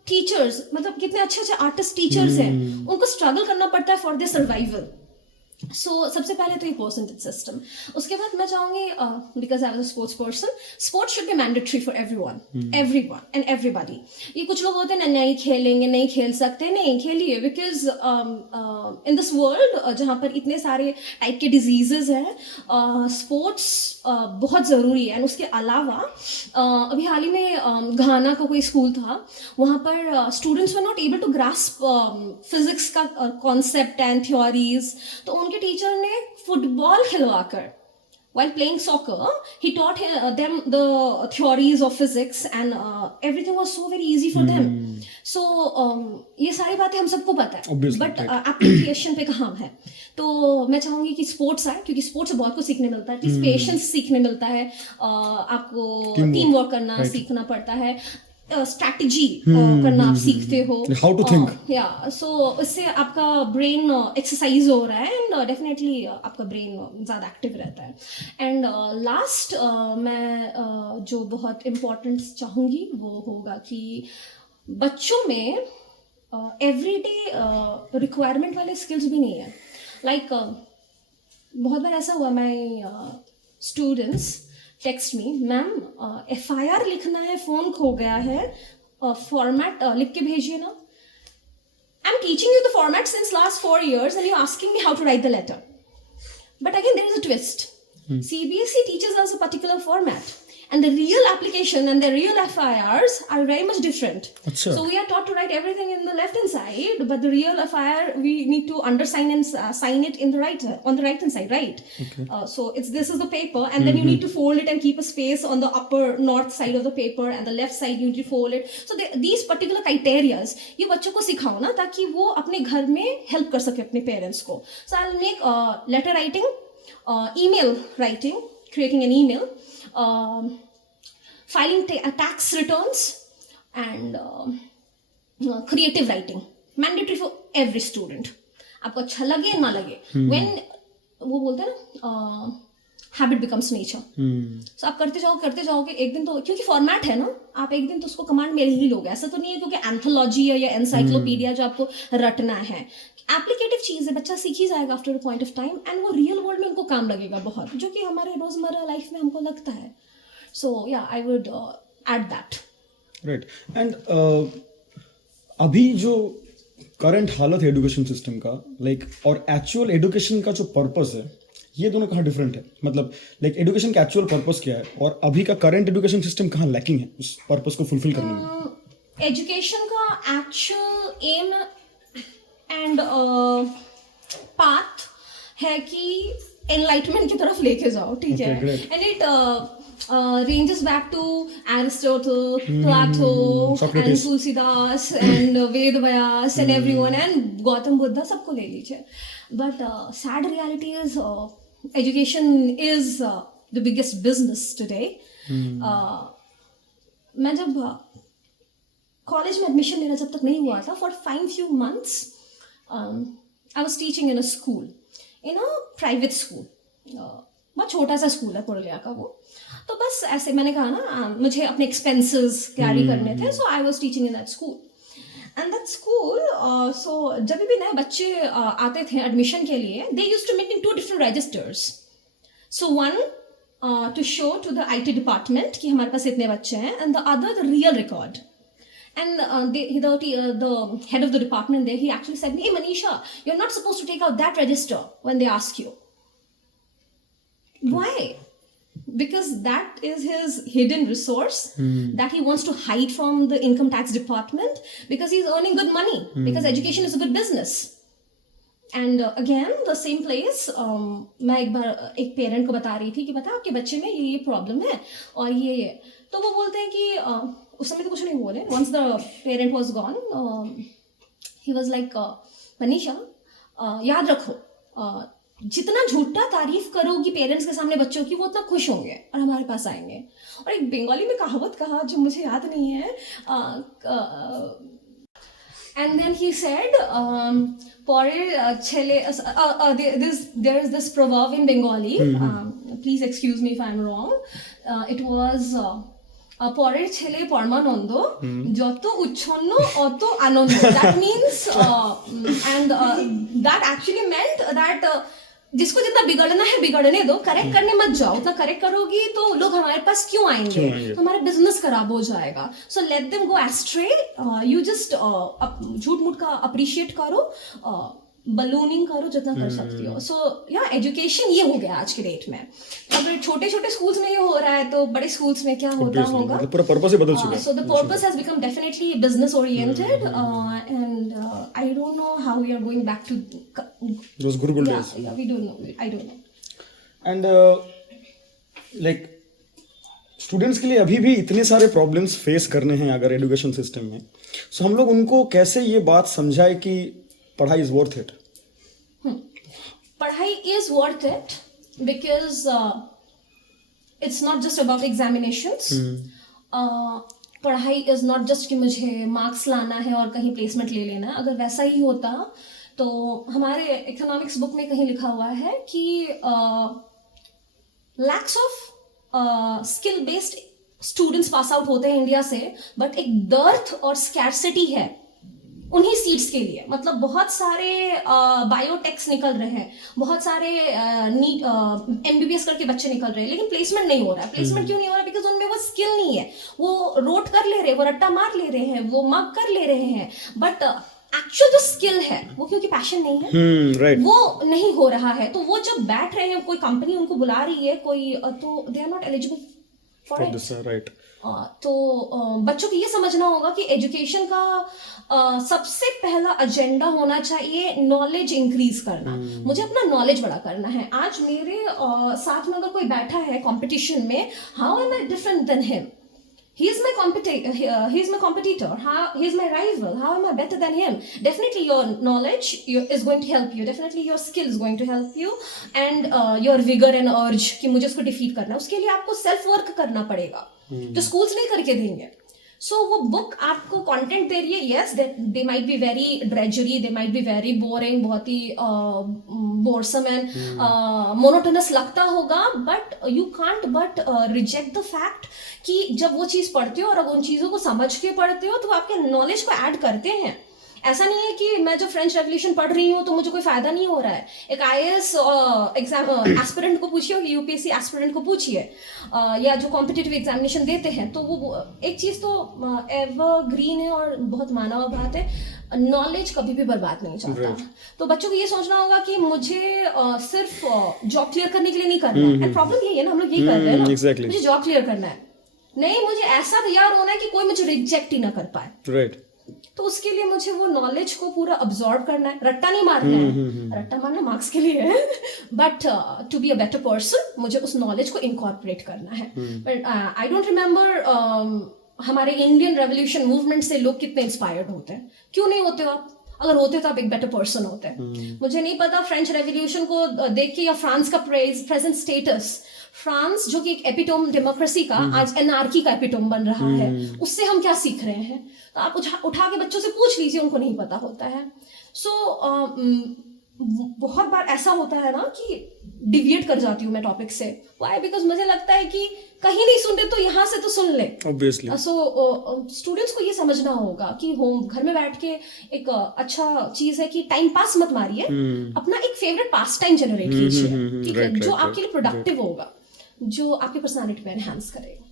टीचर्स, मतलब कितने अच्छे अच्छे आर्टिस्ट टीचर्स हैं, उनको स्ट्रगल करना पड़ता है फॉर देयर सर्वाइवल। सो सबसे पहले तो ये परसेंटेज सिस्टम। उसके बाद मैं चाहूँगी, because I was a sports person, sports should be mandatory for everyone and everybody. ये कुछ लोग होते हैं ना, नहीं खेलेंगे, नहीं खेल सकते, नहीं खेलिए, बिकॉज इन दिस वर्ल्ड जहाँ पर इतने सारे टाइप के डिजीजेज हैं, स्पोर्ट्स बहुत ज़रूरी है। एंड उसके अलावा अभी हाल ही में घाना का कोई स्कूल था, वहाँ पर students were not able to grasp physics का कॉन्सेप्ट एंड थ्योरीज, तो उनके टीचर ने फुटबॉल खिलवाकर, while playing soccer, he taught them the theories of physics and everything was so very easy for them. So ये सारी बातें हम सबको पता है, बट एप्लीकेशन पे कहाँ है। तो मैं चाहूँगी कि स्पोर्ट्स आए, क्योंकि स्पोर्ट्स से बहुत कुछ सीखने मिलता है, पेशेंस सीखने मिलता है, आपको टीम वर्क करना सीखना पड़ता है, स्ट्रैटेजी करना आप सीखते हो, हाउ टू थिंक, या सो इससे आपका ब्रेन एक्सरसाइज हो रहा है एंड डेफिनेटली आपका ब्रेन ज़्यादा एक्टिव रहता है। एंड लास्ट मैं जो बहुत इम्पोर्टेंट चाहूँगी वो होगा कि बच्चों में एवरीडे रिक्वायरमेंट वाले स्किल्स भी नहीं है। लाइक बहुत बार ऐसा हुआ, my students text me, ma'am FIR लिखना है, फ़ोन खो गया है, फॉर्मेट लिख के भेजिए ना। I am teaching you the format since last 4 years and you're asking me how to write the letter. But again, there is a twist. CBSE teaches us a particular format. And the real application and the real FIRs are very much different. Achha. So we are taught to write everything in the left hand side, but the real FIR we need to undersign and sign it in the on the right hand side, right? Okay. So this is the paper, and then you need to fold it and keep a space on the upper north side of the paper, and the left side you need to fold it. So these particular criterias ये बच्चों को सिखाओ ना, ताकि वो अपने घर में help कर सके अपने parents को. So I'll make letter writing, email writing, creating an email, filing tax returns, and creative writing, mandatory for every student. आपको अच्छा लगे ना लगे, when वो बोलते हैं ना habit becomes nature. So आप करते जाओगे एक दिन तो, क्योंकि फॉर्मेट है ना, आप एक दिन तो उसको कमांड में ही लोगे। ऐसा तो नहीं है क्योंकि एंथोलॉजी है या एनसाइक्लोपीडिया जो आपको रटना है, एप्लीकेटिव चीज़ है, बच्चा सीख ही जाएगा after a point of time, and वो रियल वर्ल्ड में उनको काम लगेगा बहुत, जो कि हमारे रोजमर्रा लाइफ में हमको लगता है। सो या I would add that. Right. And अभी जो करंट हालत है एजुकेशन सिस्टम का, लाइक, और एक्चुअल एजुकेशन का जो पर्पस है, ये दोनों कहाँ डिफरेंट है? मतलब लाइक एजुकेशन का एक्चुअल पर्पस क्या है और अभी का करंट एजुकेशन सिस्टम कहाँ लैकिंग है उस पर्पस को फुलफिल करने में? एजुकेशन का एक्चुअल एम एंड पाथ है कि एनलाइटमेंट की तरफ लेके जाओ, ठीक है, and it ranges back to Aristotle, Plato, and Tulsidas, and Ved Vyas, and everyone, and Gautam Buddha, सबको ले लीजिए. But sad reality is education is the biggest business today. मैं जब कॉलेज में एडमिशन लेना जब तक नहीं हुआ था, for 5 few months I was teaching in a school, in a private school. बहुत छोटा सा स्कूल है पुरुलिया का वो. तो बस ऐसे मैंने कहा ना, मुझे अपने एक्सपेंसेस कैरी करने थे, so I was teaching in that school. And that school, so जब भी नए बच्चे आते थे एडमिशन के लिए, they used to make in 2 different registers. So one to show to the IT department कि हमारे पास इतने बच्चे हैं, and the other the real record. And the head of the department there, he actually said, "Hey Manisha, you're not supposed to take out that register when they ask you." Why? Because that is his hidden resource that he wants to hide from the income tax department, because he's earning good money, because education is a good business. And again the same place, मैं एक बार एक parent को बता रही थी कि बता आपके बच्चे में ये प्रॉब्लम है और ये, तो वो बोलते हैं कि उस समय तो कुछ नहीं बोले. Once the parent was gone, he was like, Manisha याद रखो, जितना झूठा तारीफ करोगी पेरेंट्स के सामने बच्चों की, वो उतना खुश होंगे और हमारे पास आएंगे. और एक बंगाली में कहावत कहा जो मुझे याद नहीं है, and then he said, there is this proverb in Bengali, please excuse me if I'm wrong, it was পরের ছেলে পরমানন্দ, যত উচ্ছন্ন অত আনন্দ. That means and that actually meant that जिसको जितना बिगड़ना है बिगड़ने दो, करेक्ट करने मत जाओ. उतना करेक्ट करोगी तो लोग हमारे पास क्यों आएंगे, तो हमारा बिजनेस खराब हो जाएगा. So let them go ashtray. You just झूठ मूठ का अप्रिशिएट करो, बलूनिंग करो जितना कर सकती हो. सो या एजुकेशन ये हो गया आज के डेट में. अगर छोटे छोटे स्कूल्स में ये हो रहा है तो बड़े स्कूल्स में क्या होता होगा. पूरा पर्पस ही बदल चुका है. So the purpose has become definitely business oriented, and I don't know how we are going back to those gurukul days. Yeah, we don't know. I don't know. And like students के लिए अभी भी इतने सारे problems face करने हैं अगर education system में, सो हम लोग उनको कैसे ये बात समझाए कि पढ़ाई इज वर्थ इट. पढ़ाई is worth it because it's not just about examinations. पढ़ाई इज नॉट जस्ट कि मुझे मार्क्स लाना है और कहीं प्लेसमेंट ले लेना है. अगर वैसा ही होता तो हमारे इकोनॉमिक्स बुक में कहीं लिखा हुआ है कि lakhs of skill based students pass out होते हैं इंडिया से, बट एक डर्थ और स्कैर्सिटी है उन्हीं सीट्स के लिए. मतलब बहुत सारे बायोटेक्स निकल रहे हैं, बहुत सारे MBBS करके बच्चे निकल रहे हैं, लेकिन प्लेसमेंट नहीं हो रहा है. प्लेसमेंट क्यों नहीं हो रहा है? बिकॉज उनमें वो स्किल नहीं है. वो रोट कर ले रहे हैं, वो रट्टा मार ले रहे हैं, वो मग कर ले रहे हैं, बट एक्चुअल जो स्किल है वो क्योंकि पैशन नहीं है, right. वो नहीं हो रहा है. तो वो जब बैठ रहे हैं, कोई कंपनी उनको बुला रही है कोई, तो they are not eligible for it. Right. तो बच्चों को ये समझना होगा कि एजुकेशन का सबसे पहला एजेंडा होना चाहिए नॉलेज इंक्रीज करना. मुझे अपना नॉलेज बड़ा करना है. आज मेरे साथ में अगर कोई बैठा है कंपटीशन में, how am I different than him? He is my competitor. He is my competitor. He is my rival. How am I better than him? Definitely, your knowledge is going to help you. Definitely, your skill is going to help you, and your vigor and urge कि मुझे उसको defeat करना है. उसके लिए आपको self work करना पड़ेगा. जो schools नहीं करके देंगे. So वो book आपको content दे रही है. Yes, they might be very drudgery. They might be very boring. बहुत ही boresome and monotonous लगता होगा. But you can't but reject the fact कि जब वो चीज़ पढ़ते हो और अगर उन चीज़ों को समझ के पढ़ते हो तो वो आपके नॉलेज को ऐड करते हैं. ऐसा नहीं है कि मैं जो फ्रेंच रेवोल्यूशन पढ़ रही हूँ तो मुझे कोई फायदा नहीं हो रहा है. एक IAS एग्जाम एस्पिरेंट को पूछिए, UPSC एस्पिरेंट को पूछिए, या जो कॉम्पिटिटिव एग्जामिनेशन देते हैं, तो वो एक चीज़ तो एवरग्रीन है और बहुत माना हुआ बात है, नॉलेज कभी भी बर्बाद नहीं चाहता. तो बच्चों को ये सोचना होगा कि मुझे सिर्फ जॉब क्लियर करने के लिए नहीं करना है. एंड प्रॉब्लम यही है ना, हम लोग यही कर रहे हैं ना, मुझे जॉब क्लियर करना है, नहीं मुझे ऐसा तैयार होना है कि कोई मुझे रिजेक्ट ही ना कर पाए. राइट. तो उसके लिए मुझे वो नॉलेज को पूरा अब्सॉर्ब करना है. रट्टा नहीं मारना है. रट्टा मारना मार्क्स के लिए है, but to be a better person मुझे उस नॉलेज को इनकॉर्पोरेट करना है. बट आई डोंट रिमेम्बर हमारे इंडियन रेवोल्यूशन मूवमेंट से लोग कितने इंस्पायर्ड होते हैं. क्यों नहीं होते हो आप? अगर होते तो आप एक बेटर पर्सन होते। मुझे नहीं पता फ्रेंच रेवोल्यूशन को देख के या फ्रांस का प्रेजेंट स्टेटस, फ्रांस जो कि एक एपिटोम डेमोक्रेसी का आज एनार्की का एपिटोम बन रहा है, उससे हम क्या सीख रहे हैं? तो आप उठा के बच्चों से पूछ लीजिए, उनको नहीं पता होता है। सो बहुत बार ऐसा होता है ना कि डिविएट कर जाती हूँ मैं टॉपिक से। व्हाई? बिकॉज मुझे लगता है कि कहीं नहीं सुन रहे तो यहाँ से तो सुन ले। ऑब्वियसली। सो स्टूडेंट्स को ये समझना होगा कि होम घर में बैठ के एक अच्छा चीज है कि टाइम पास मत मारिए, अपना एक फेवरेट पास टाइम जनरेट कीजिए, ठीक है, जो आपके लिए प्रोडक्टिव होगा, जो आपकी पर्सनालिटी पे एनहांस करेगा।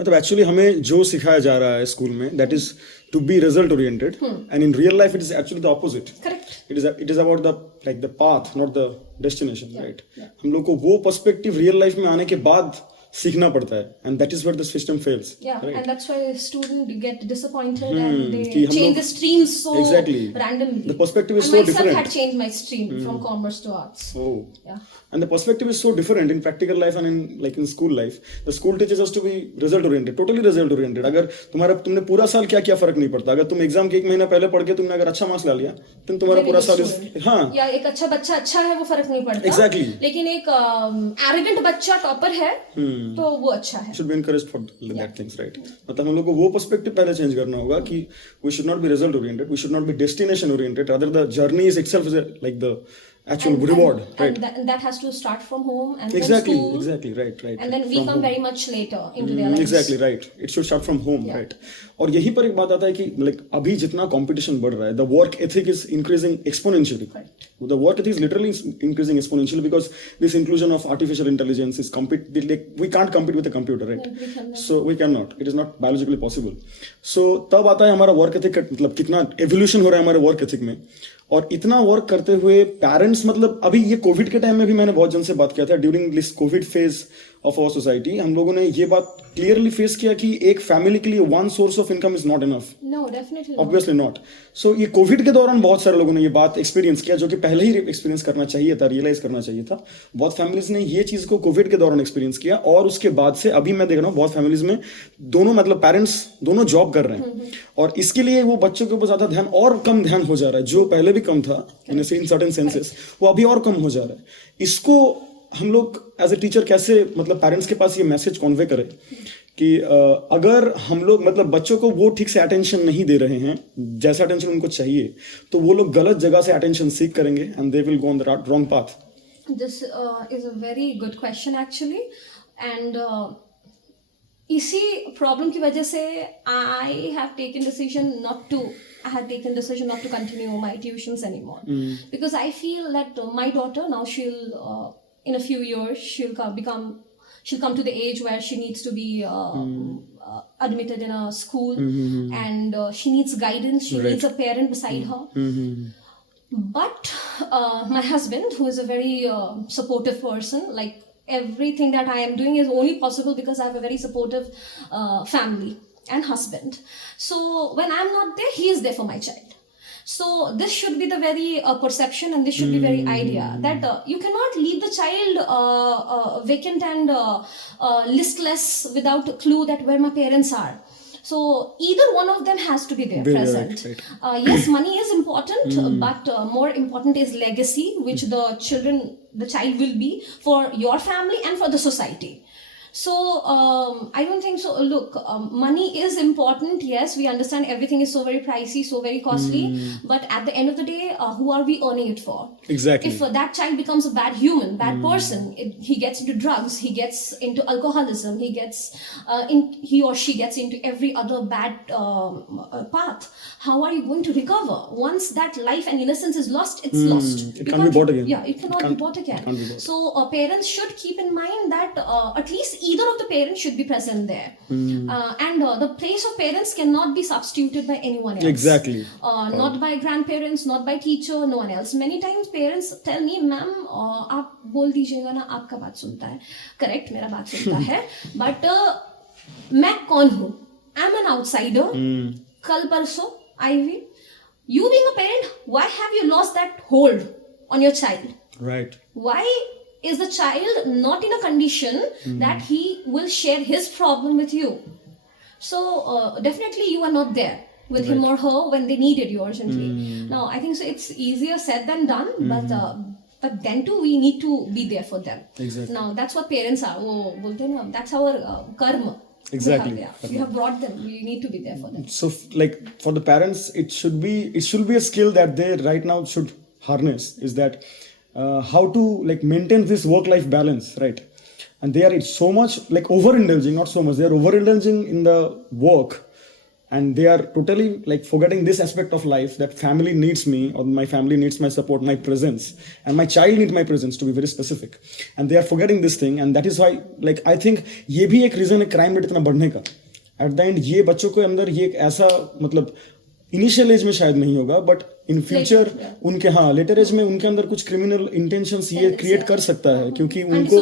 मतलब एक्चुअली हमें जो सिखाया जा रहा है स्कूल में, that is to be result oriented, and in real life it is actually the opposite. Correct. It is about the path, not the destination, right? हम लोग को वो पर्सपेक्टिव रियल लाइफ में आने के बाद सीखना पड़ता है, and that is where the system fails. And that's why students get disappointed and they change the streams so randomly. The perspective is so different. I myself had changed my stream from commerce to arts. Oh. Yeah. And the perspective is so different in practical life and in school life. The school teaches us to be result oriented, totally result oriented. अगर तुमने पूरा साल क्या फर्क नहीं पड़ता। अगर तुम एग्जाम के 1 महीना पहले पढ़ के तुमने अगर अच्छा मार्क्स ला लिया, तो तुम्हारा पूरा साल या एक अच्छा बच्चा अच्छा है वो फर्क नहीं पड़ता। Exactly. लेकिन एक एरोगेंट बच्चा टॉपर है तो वो अच्छा है। Should be encouraged for that things, right? मतलब हम लोग को वो पर्सपेक्टिव पहले चेंज करना होगा कि we should not be result oriented, we should not be destination oriented, rather the journey is itself is like the actual reward, right? And that has to start from home and then exactly, school. Exactly, right. And then we come very much later into their lives. Exactly, right. It should start from home, right? और यही पर एक बात आता है कि like अभी जितना competition बढ़ रहा है, the work ethic is increasing exponentially. Correct. The work ethic is literally increasing exponentially because this inclusion of artificial intelligence is like we can't compete with a computer, right? So we cannot. It is not biologically possible. So तब आता है हमारा work ethic मतलब कितना evolution हो रहा है हमारे work ethic में। और इतना वर्क करते हुए पेरेंट्स, मतलब अभी ये कोविड के टाइम में भी मैंने बहुत जन से बात किया था, during this COVID phase of our society हम लोगों ने ये बात क्लियरली फेस किया कि एक फैमिली के लिए one source of income is not enough. No, definitely obviously not. So ये कोविड के दौरान बहुत सारे लोगों ने ये बात एक्सपीरियंस किया, जो कि पहले ही एक्सपीरियंस करना चाहिए था, रियलाइज करना चाहिए था। बहुत फैमिलीज ने ये चीज को कोविड के दौरान एक्सपीरियंस किया, और उसके बाद से अभी मैं देख रहा हूँ बहुत फैमिलीज में दोनों मतलब पेरेंट्स दोनों जॉब कर रहे हैं, और इसके लिए वो बच्चों के ऊपर ज्यादा ध्यान और कम ध्यान हो जा रहा है, जो पहले भी कम था इन सर्टेन सेंसेस वो अभी और कम हो जा रहा है। इसको हम लोग एज ए टीचर कैसे मतलब पेरेंट्स के पास ये मैसेज कन्वे करें कि अगर हम लोग मतलब बच्चों को वो ठीक से अटेंशन नहीं दे रहे हैं जैसा अटेंशन उनको चाहिए, तो वो लोग गलत जगह से अटेंशन सीख करेंगे and they will go on the wrong path. This is a very good question actually, and इसी प्रॉब्लम की वजह से I had taken decision not to continue my tuitions anymore, because I feel that my daughter now she'll in a few years she'll come to the age where she needs to be admitted in a school, and she needs guidance, she needs a parent beside her. But my husband, who is a very supportive person, like everything that I am doing is only possible because I have a very supportive family and husband. So when I'm not there, he is there for my child. So this should be the very perception, and this should be very idea that you cannot leave the child vacant and listless without a clue that where my parents are. So either one of them has to be there, present. Right. Yes, money is important, but more important is legacy, which the child will be for your family and for the society. So I don't think so. Look, money is important. Yes, we understand everything is so very pricey, so very costly. But at the end of the day, who are we earning it for? Exactly. If that child becomes a bad human, bad person, he gets into drugs, he gets into alcoholism, he or she gets into every other bad path. How are you going to recover? Once that life and innocence is lost, it's lost. It can't be bought again. Yeah, it cannot be bought again. So parents should keep in mind that at least either of the parents should be present there. And the place of parents cannot be substituted by anyone else. Exactly. Not by grandparents, not by teacher, no one else. Many times parents tell me, ma'am, आप बोल दीजिएगा ना, आपका बात सुनता है. Correct, मेरा बात सुनता है. But मैं कौन हूँ? I'm an outsider. कल परसों Ivy, you being a parent, why have you lost that hold on your child? Right. Why is the child not in a condition that he will share his problem with you? So definitely you are not there. with him or her when they needed you urgently. Now I think so it's easier said than done, but then too we need to be there for them. Exactly. Now that's what parents are. वो बोलते हैं ना, that's our karma. Exactly. We have brought them. We need to be there for them. So like for the parents, it should be a skill that they right now should harness, is that how to like maintain this work-life balance, right? And they are so much like overindulging, not so much, they are overindulging in the work, and they are totally like forgetting this aspect of life, that family needs me, or my family needs my support, my presence, and my child needs my presence, to be very specific. And they are forgetting this thing, and that is why like I think ये भी एक reason है crime rate इतना बढ़ने का. At the end ये बच्चों के अंदर ये एक ऐसा मतलब इनिशियल एज में शायद नहीं होगा, बट इन फ्यूचर उनके लेटर एज में उनके अंदर कुछ क्रिमिनल इंटेंशंस ये क्रिएट कर सकता है, क्योंकि उनको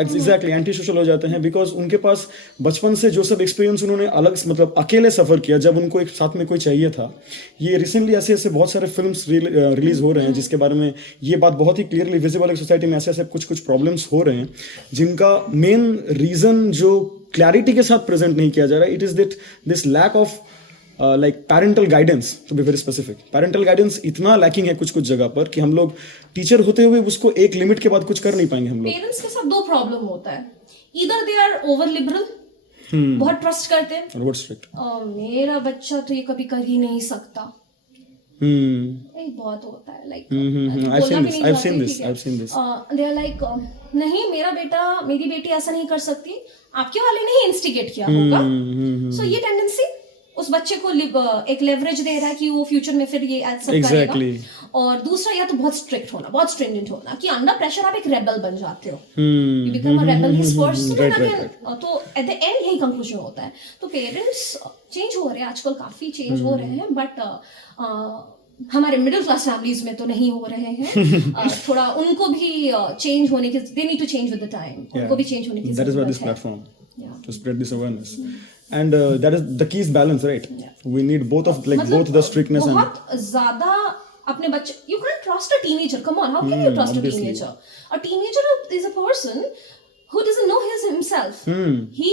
एग्जैक्टली एंटी सोशल हो जाते हैं, बिकॉज उनके पास बचपन से जो सब एक्सपीरियंस उन्होंने अलग मतलब अकेले सफर किया, जब उनको एक साथ में कोई चाहिए था. ये रिसेंटली ऐसे ऐसे बहुत सारे फिल्म्स रिलीज हो रहे हैं जिसके बारे में ये बात बहुत ही क्लियरली विजिबल है. सोसाइटी में ऐसे ऐसे कुछ प्रॉब्लम्स हो रहे हैं जिनका मेन रीजन जो क्लैरिटी के साथ प्रेजेंट नहीं किया जा रहा है, it is that this lack of like parental guidance, to be very specific. parental guidance इतना lacking है कुछ जगह पर कि हम लोग टीचर होते हुए उसको एक लिमिट के बाद कुछ कर नहीं पाएंगे हम लोग. पेरेंट्स के साथ दो प्रॉब्लम होता है, either they are over liberal, बहुत ट्रस्ट करते हैं, और बहुत स्ट्रिक्ट, मेरा बच्चा तो ये कभी कर ही नहीं सकता. बहुत होता है like I've seen this. They are like नहीं मेरा बेटा मेरी बेटी ऐसा नहीं कर सकती, आपके वाले ने ही इंस्टिगेट किया होगा. सो ये टेंडेंसी उस बच्चे को एक लेवरेज दे रहा है कि वो फ्यूचर में फिर ये सब करेगा. और दूसरा या तो बहुत स्ट्रिक्ट होना, बहुत स्ट्रिंजेंट होना, कि अंडर प्रेशर आप एक रेबल बन जाते हो, you become a rebellious person, तो एट द एंड यही कंक्लूजन होता है. तो पेरेंट्स चेंज हो रहे हैं आजकल, काफी चेंज हो रहे हैं, बट हमारे मिडिल क्लास फैमिलीज में तो नहीं हो रहे हैं. थोड़ा उनको भी चेंज होने की, they need to change with the time, उनको भी चेंज होने की जरूरत है. To spread this awareness. And that is the key is balance, right? We need both of like both the strictness and बहुत ज़्यादा अपने बच्चे, you can't trust a teenager, come on, how can you trust obviously. a teenager is a person who doesn't know himself. He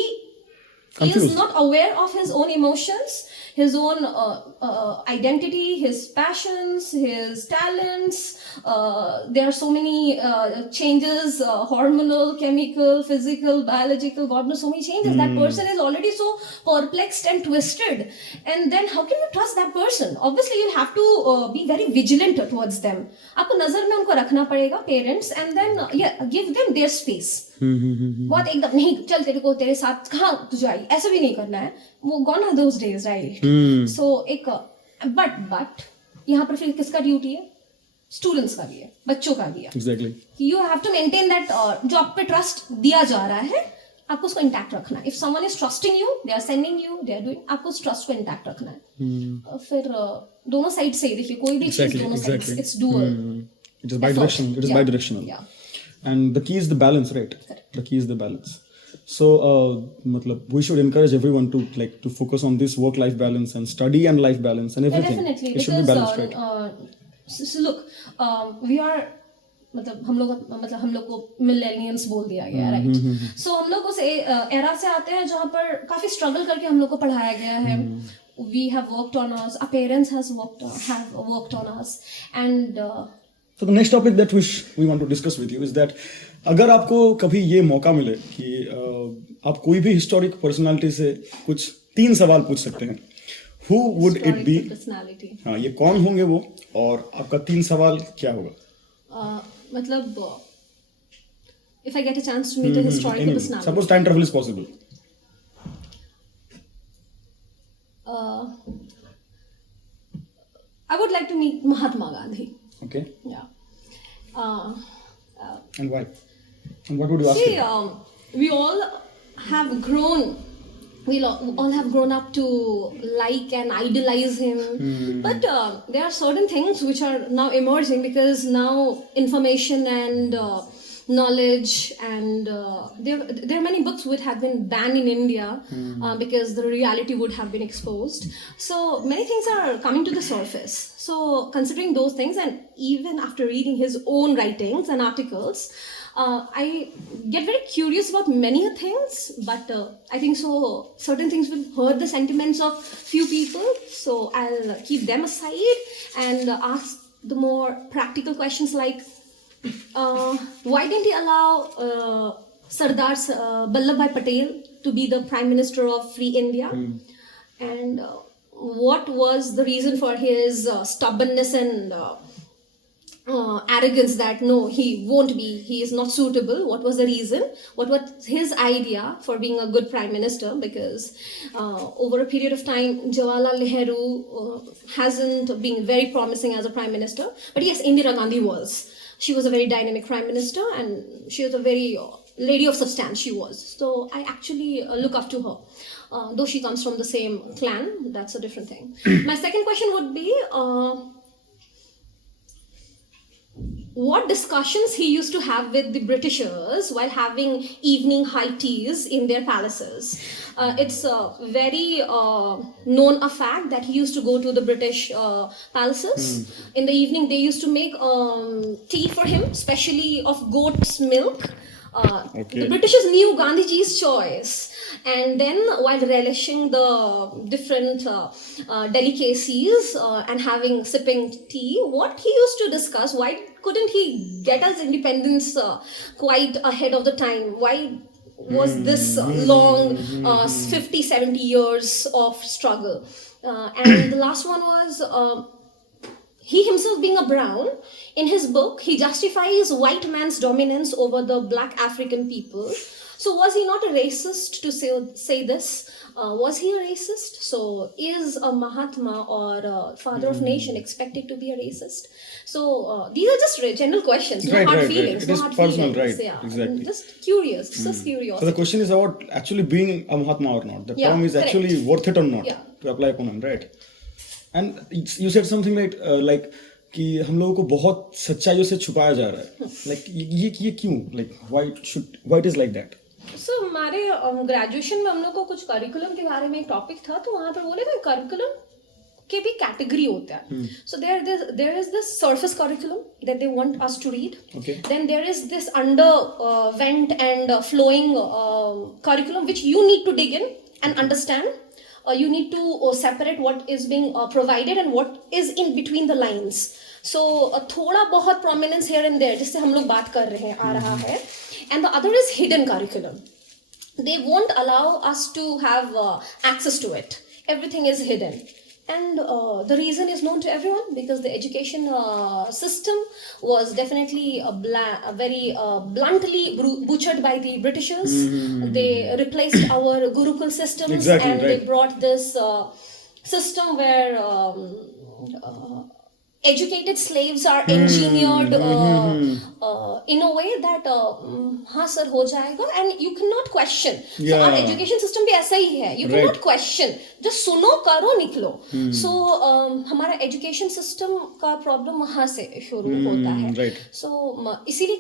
Confused. is not aware of his own emotions, his own identity, his passions, his talents. There are so many changes, hormonal, chemical, physical, biological, God knows so many changes. That person is already so perplexed and twisted. And then how can you trust that person? Obviously, you have to be very vigilant towards them. आपको नजर में उनको रखना पड़ेगा, parents, and then give them their space. बहुत एकदम नहीं, चल तेरे को तेरे साथ कहाँ तुझे आई, ऐसा भी नहीं करना है. वो gone are those days, right? So एक but यहाँ पर फिर किसका ड्यूटी है? स्टूडेंट्स का भी है, बच्चों का भी है. Exactly. You have to maintain that, जो आप पे ट्रस्ट दिया जा रहा है आपको उसको इंटैक्ट रखना है. If someone is trusting you, they are sending you, they are doing, आपको उस ट्रस्ट को इंटैक्ट रखना है. फिर दोनों साइड से ही देखिए, कोई भी चीज दोनों side, it's dual, it is bidirectional. And the key is the balance, right? Correct. The key is the balance. So matlab we should encourage everyone to focus on this work life balance and study and life balance and everything. Definitely, it should be balanced, right? So look, we are मतलब हम लोग को millennials बोल दिया गया, right? सो हम लोग उस एरा से आते हैं जहाँ पर काफी स्ट्रगल करके हम लोग को पढ़ाया गया है. We have worked on us, our parents have worked on us, and so the next topic that we want to discuss with you is that अगर आपको कभी ये मौका मिले कि आप कोई भी हिस्टोरिक पर्सनालिटी से कुछ 3 सवाल पूछ सकते हैं, who would it be? हाँ, ये कौन होंगे वो, और आपका 3 सवाल क्या होगा? मतलब if I get a chance to meet a historical personality, suppose time travel is possible, I would like to meet Mahatma Gandhi. Okay. Yeah. And why? And what would you ask him? We all have grown. We all have grown up to like and idolize him. But there are certain things which are now emerging, because now information and knowledge and there are many books which have been banned in India because the reality would have been exposed. So many things are coming to the surface. So considering those things, and even after reading his own writings and articles, I get very curious about many things, but I think so certain things will hurt the sentiments of few people, so I'll keep them aside and ask the more practical questions like why didn't he allow Sardar Vallabhbhai Patel to be the Prime Minister of Free India? And what was the reason for his stubbornness and arrogance that no, he won't be, he is not suitable? What was the reason? What was his idea for being a good prime minister? Because over a period of time, Jawaharlal Nehru hasn't been very promising as a prime minister, but yes, Indira Gandhi was. She was a very dynamic prime minister, and she was a very lady of substance. She was. So I actually look up to her. Though she comes from the same clan, that's a different thing. My second question would be, what discussions he used to have with the Britishers while having evening high teas in their palaces. It's very known a fact that he used to go to the British palaces. In the evening, they used to make tea for him, especially of goat's milk. The Britishers knew Gandhiji's choice, and then while relishing the different delicacies and sipping tea, what he used to discuss, why couldn't he get us independence quite ahead of the time? Why was this long 50-70 years of struggle? And the last one was he himself being a brown. In his book, he justifies white man's dominance over the black African people. So was he not a racist to say this? Was he a racist? So is a Mahatma or a father of nation expected to be a racist? So these are just general questions, no hard feelings. It is hard personal, feelings. right? Yeah. Exactly. Just curious, just curiosity. So the question is about actually being a Mahatma or not. The Yeah, term is correct. actually worth it or not Yeah. to apply upon him, right? And you said something like कि हम लोगों को बहुत सच्चाइयों से छुपाया जा रहा है. Like ये क्यों? Like why it is like that? So हमारे ग्रेजुएशन में हम लोग को कुछ करिकुलम के बारे में एक टॉपिक था, तो वहाँ पर बोले करिकुलम के भी कैटेगरी होता है. So there is this surface curriculum that they want us to read. Okay. Then there is this underwent and flowing curriculum which you need to dig in and understand. You need to separate what is being provided and what is in between the lines. So थोड़ा बहुत prominence here and there जिससे हम लोग बात कर रहे हैं आ रहा है. And the other is hidden curriculum. They won't allow us to have access to it. Everything is hidden. And the reason is known to everyone, because the education system was definitely very bluntly butchered by the Britishers. They replaced our Gurukul systems. Exactly, and right. they brought this system where educated slaves are engineered in a way that हाँ sir हो जाएगा, and you cannot question. So our education system भी ऐसा ही है. You cannot question. Just सुनो करो निकलो. So हमारा education system का problem वहाँ से शुरू होता है. Right. So इसीलिए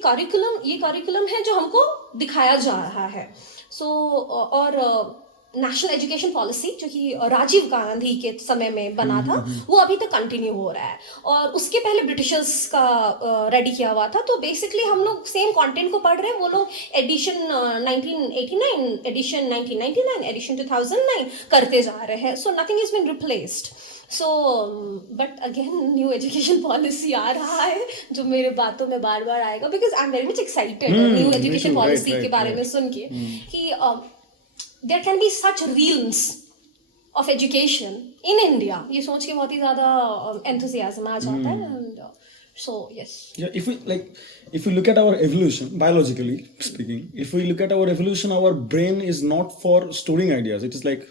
ये curriculum है जो हमको दिखाया जा रहा है. So और नेशनल एजुकेशन पॉलिसी जो कि राजीव गांधी के समय में बना था, वो अभी तक कंटिन्यू हो रहा है. और उसके पहले ब्रिटिशर्स का रेडी किया हुआ था. तो बेसिकली हम लोग सेम कंटेंट को पढ़ रहे हैं. वो लोग एडिशन 1989, एडिशन 1999, एडिशन 2009 करते जा रहे हैं. So nothing is been replaced. So but again new education policy आ रहा है जो मेरे बातों में बार बार आएगा, because I am very much excited new education policy के बारे में सुन के कि there can be such realms of education in India. ये सोच के बहुत ही ज़्यादा enthusiasm आ जाता है. And so yes. Yeah, if we look at our evolution, biologically speaking, if we look at our evolution, our brain is not for storing ideas. It is like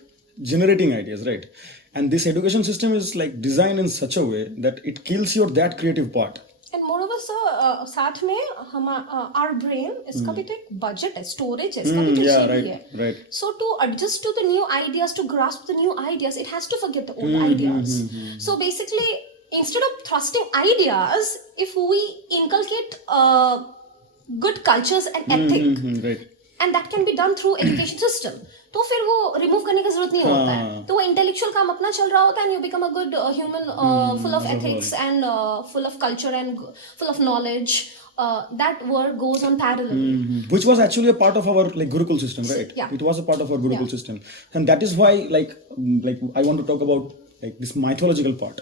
generating ideas, right? And this education system is like designed in such a way that it kills your that creative part. And moreover, sir, साथ में our brain इसका भी तो एक budget है, storage है, इसका भी तो right, है. right. So to adjust to the new ideas, to grasp the new ideas, it has to forget the old ideas. So basically, instead of thrusting ideas, if we inculcate good cultures and ethic, Right. and that can be done through education system, तो फिर वो remove करने का जरूरत नहीं होता है. तो वो इंटेलेक्चुअल काम अपना चल रहा होता है, and you become a good human full of ethics and full of culture and full of knowledge. that word goes on parallelly. Which was actually a part of our like Gurukul system, right? Yeah. It was a part of our Gurukul system, and that is why like I want to talk about like this mythological part.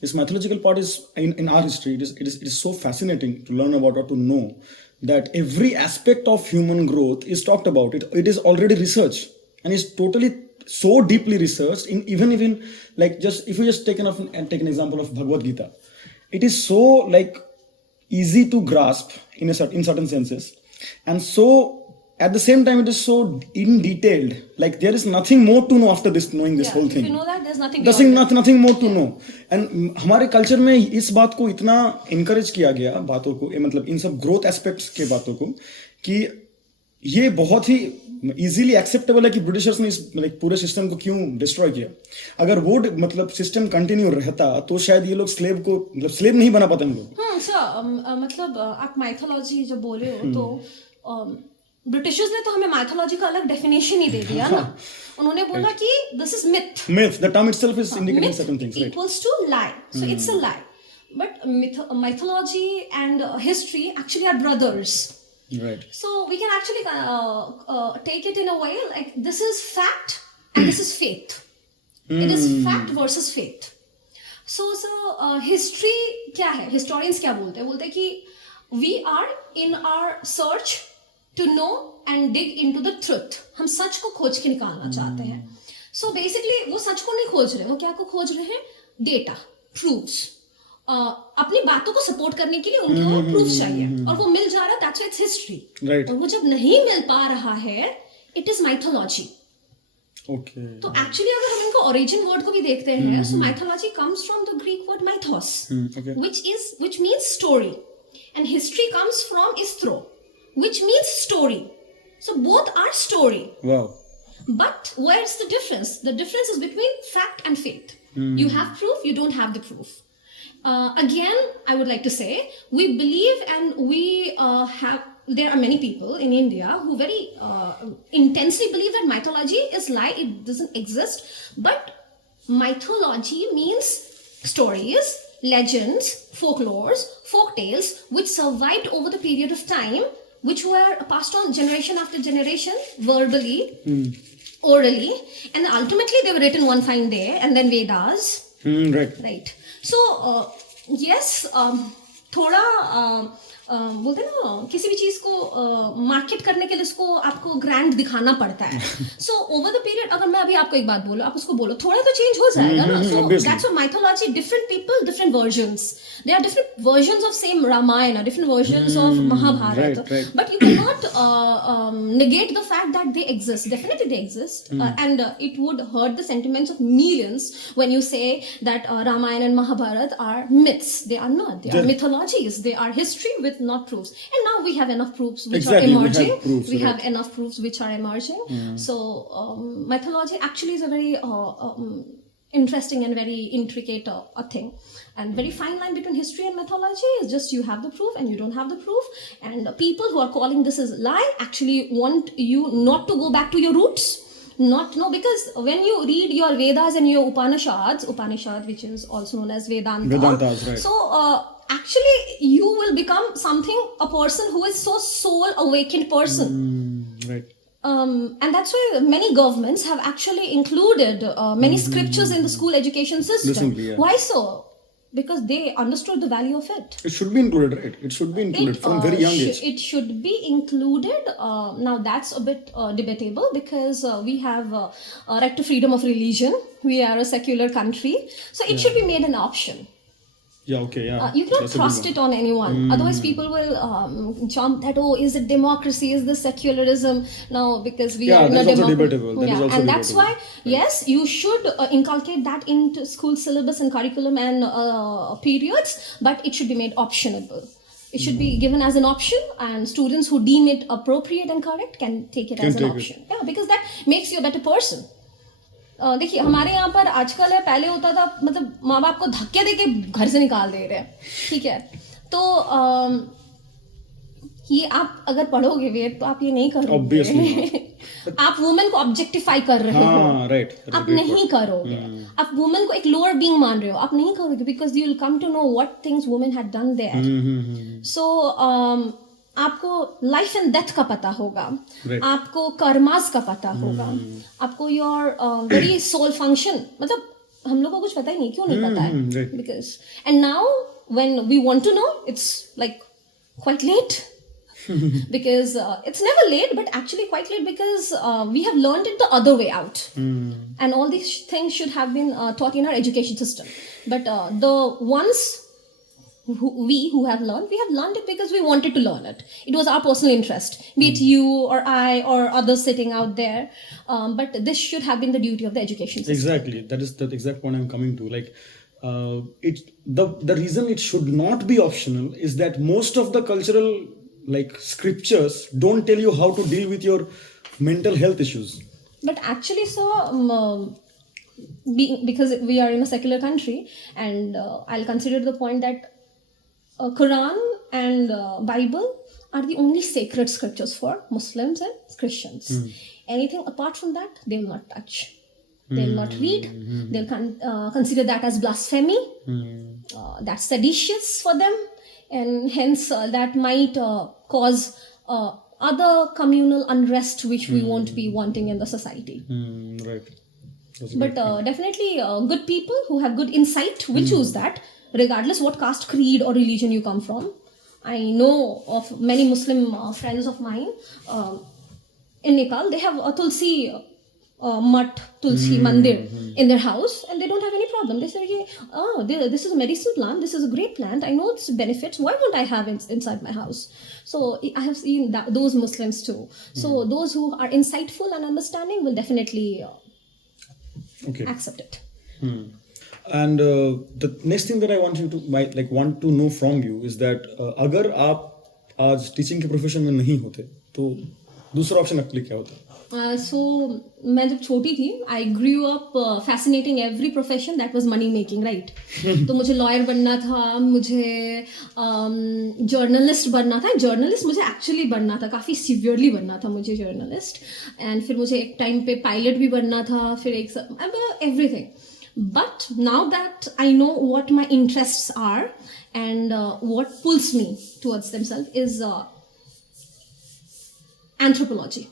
This mythological part is in our history. It is so fascinating to learn about or to know that every aspect of human growth is talked about. It is already researched and is totally so deeply researched. Even like just if we just take an example of Bhagavad Gita, it is so like easy to grasp in certain senses, and so at the same time it is so in detailed, like there is nothing more to know after this knowing this whole thing. If you know that, there's nothing beyond nothing more to know. And हमारे culture में इस बात को इतना encourage किया गया, बातों को मतलब इन सब growth aspects के बातों को, कि ये बहुत ही इजीली एक्सेप्टेबल है कि ब्रिटिशर्स ने इस like पूरे सिस्टम को क्यों डिस्ट्रॉय किया. अगर वो मतलब सिस्टम कंटिन्यू रहता तो शायद ये लोग स्लेव को मतलब स्लेव नहीं बना पाते हम लोग. मतलब आप माइथोलॉजी जब बोल रहे हो तो ब्रिटिशर्स ने तो हमें माइथोलॉजी का अलग डेफिनेशन ही दे दिया ना. उन्होंने बोला कि this is myth. The term itself is indicating certain things, right? Equals to lie. So it's a lie. But mythology and history actually are brothers. Right. So we can actually take it in a way like this is fact and this is faith. It is fact versus faith. So history क्या है? Historians क्या बोलते हैं? बोलते हैं कि we are in our search to know and dig into the truth. हम सच को खोज के निकालना चाहते हैं. So basically वो सच को नहीं खोज रहे, वो क्या को खोज रहे हैं? Data, proofs. अपनी बातों को सपोर्ट करने के लिए उनको प्रूफ चाहिए और वो मिल जा रहा है. That's why it's history. Right. और वो जब नहीं मिल पा रहा है, it is mythology. Okay. तो एक्चुअली अगर हम इनको origin word को भी देखते हैं, so mythology comes from the Greek word mythos, okay. which means story, and history comes from istro, which means story. So both are story. Wow. But where's the difference? The difference is between fact and faith. You have proof, you don't have the proof. Again, I would like to say, we believe and we there are many people in India who very intensely believe that mythology is lie, it doesn't exist. But mythology means stories, legends, folklores, folk tales, which survived over the period of time, which were passed on generation after generation, verbally, orally, and ultimately they were written one fine day, and then Vedas. Right. So, yes, थोड़ा बोलते हैं ना किसी भी चीज को market करने के लिए उसको आपको ग्रैंड दिखाना पड़ता है. सो ओवर द पीरियड अगर मैं अभी आपको एक बात बोलूं, आप उसको बोलो, थोड़ा तो चेंज हो जाएगा ना. So that's what mythology, different people, different versions. There are different versions of same Ramayana, different versions of Mahabharata, but you can not negate the fact that they exist. Definitely they exist, and it would hurt the sentiments of millions when you say that Ramayana and Mahabharat are myths. They are not. They are mythologies. They are history with not proofs. And now we have enough proofs which are emerging. We have enough proofs which are emerging. So mythology actually is a very interesting and very intricate thing. And very fine line between history and mythology is just you have the proof and you don't have the proof. And people who are calling this as lie actually want you not to go back to your roots. Because when you read your Vedas and your Upanishad, which is also known as Vedantas, right. So actually you will become a person who is so soul awakened person. Right. And that's why many governments have actually included many scriptures in the school education system. Recently, yeah. Why so? Because they understood the value of it. It should be included, right? It should be included from very young age. It should be included. Now that's a bit debatable because we have right to freedom of religion. We are a secular country, so it should be made an option. Yeah, okay, yeah. You cannot thrust it on anyone. Otherwise, people will jump that, oh, is it democracy? Is this secularism? No, because we are in a democracy. And that's why, yes, you should inculcate that into school syllabus and curriculum and periods, but it should be made optionable. It should be given as an option, and students who deem it appropriate and correct can take it as an option. Yeah, because that makes you a better person. देखिए हमारे यहाँ पर आजकल है, पहले होता था मतलब माँ बाप को धक्के देके घर से निकाल दे रहे हैं, ठीक है. तो ये आप अगर पढ़ोगे वेद तो आप ये नहीं करोगे Obviously आप वुमेन को ऑब्जेक्टिफाई कर रहे हो हाँ राइट आप नहीं करोगे आप वुमेन को एक लोअर बीइंग मान रहे हो आप नहीं करोगे because you will come to know what things women had done there so आपको लाइफ एंड डेथ का पता होगा आपको कर्मास का पता होगा आपको योर वेरी सोल फंक्शन मतलब हम लोग को कुछ पता ही नहीं क्यों नहीं पता है because and now when we want to know it's like quite late because it's never late but actually quite late because we have learned it the other way out and all these things should have been taught in our education system but the ones who have learned we have learned it because we wanted to learn it it was our personal interest be it you or I or others sitting out there but this should have been the duty of the education system exactly that is the exact point I'm coming to like the reason it should not be optional is that most of the cultural like scriptures don't tell you how to deal with your mental health issues but actually so because we are in a secular country and I'll consider the point that Quran and Bible are the only sacred scriptures for Muslims and Christians anything apart from that they will not touch they'll not read they'll consider that as blasphemy that's seditious for them and hence that might cause other communal unrest which we won't be wanting in the society right but definitely good people who have good insight will choose that regardless what caste creed or religion you come from I know of many Muslim friends of mine in Nepal they have a tulsi mutt tulsi mandir in their house and they don't have any problem they say oh this is a medicinal plant this is a great plant I know its benefits why won't I have it inside my house so I have seen those Muslims too so those who are insightful and understanding will definitely accept it and the next thing that I want you to want to know from you is that अगर आप आज teaching के profession में नहीं होते तो दूसरा option आपके लिए क्या होता so मैं जब छोटी थी I grew up fascinating every profession that was money making right तो मुझे lawyer बनना था मुझे journalist बनना था journalist मुझे actually बनना था काफ़ी severely बनना था मुझे journalist and फिर मुझे एक टाइम पे pilot भी बनना था फिर एक everything but now that I know what my interests are and what pulls me towards themselves is anthropology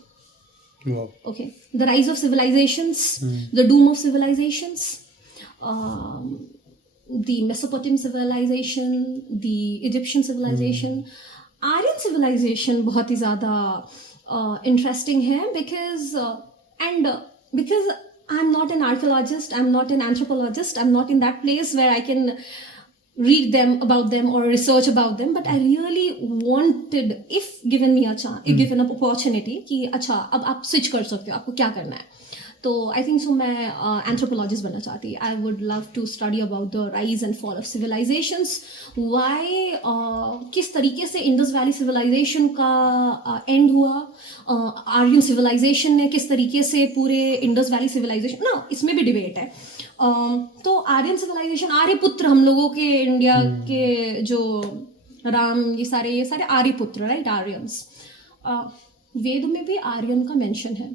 wow okay the rise of civilizations the doom of civilizations the Mesopotamian civilization the Egyptian civilization Aryan civilization बहुत ही ज़्यादा interesting है because because I'm not an archaeologist I'm not an anthropologist I'm not in that place where I can read them about them or research about them but I really wanted if given me a chance given an opportunity कि अच्छा अब आप switch कर सकते हो आपको क्या करना है तो I think so मैं anthropologist बनना चाहती I would love to study about the rise and fall of civilizations why किस तरीके से Indus Valley civilization का end हुआ Aryan civilization ने किस तरीके से पूरे Indus Valley civilization ना इसमें भी debate है तो आर्यन सिविलाइजेशन आर्यपुत्र हम लोगों के इंडिया के जो राम ये सारे आर्यपुत्र राइट आर्यंस वेद में भी आर्यन का मेंशन है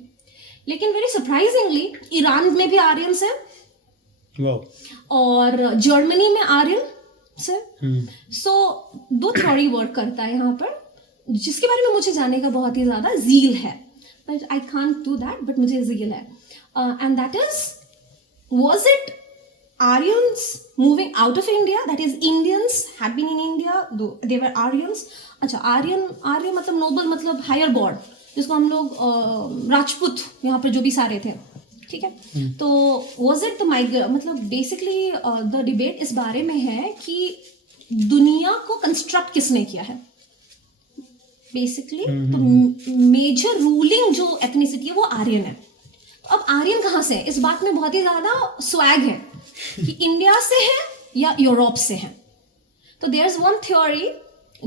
लेकिन वेरी सरप्राइजिंगली ईरान में भी आर्यंस है और जर्मनी में आर्यन है सो दो थ्योरी वर्क करता है यहाँ पर जिसके बारे में मुझे जानने का बहुत ही ज़्यादा ज़ील है but I can't do that but मुझे ज़ील है and that is was it Aryans moving out of India that is Indians had been in India they were Aryans अच्छा आर्य मतलब नोबल मतलब हायर गॉड जिसको हम लोग राजपूत यहाँ पर जो भी सारे थे ठीक है तो was it the मतलब बेसिकली द डिबेट इस बारे में है कि दुनिया को कंस्ट्रक्ट किसने किया है बेसिकली तो मेजर रूलिंग जो एथनिसिटी है वो आर्यन है अब आर्यन कहाँ से है इस बात में बहुत ही ज़्यादा स्वैग है कि इंडिया से है या यूरोप से है तो देयर इज वन थ्योरी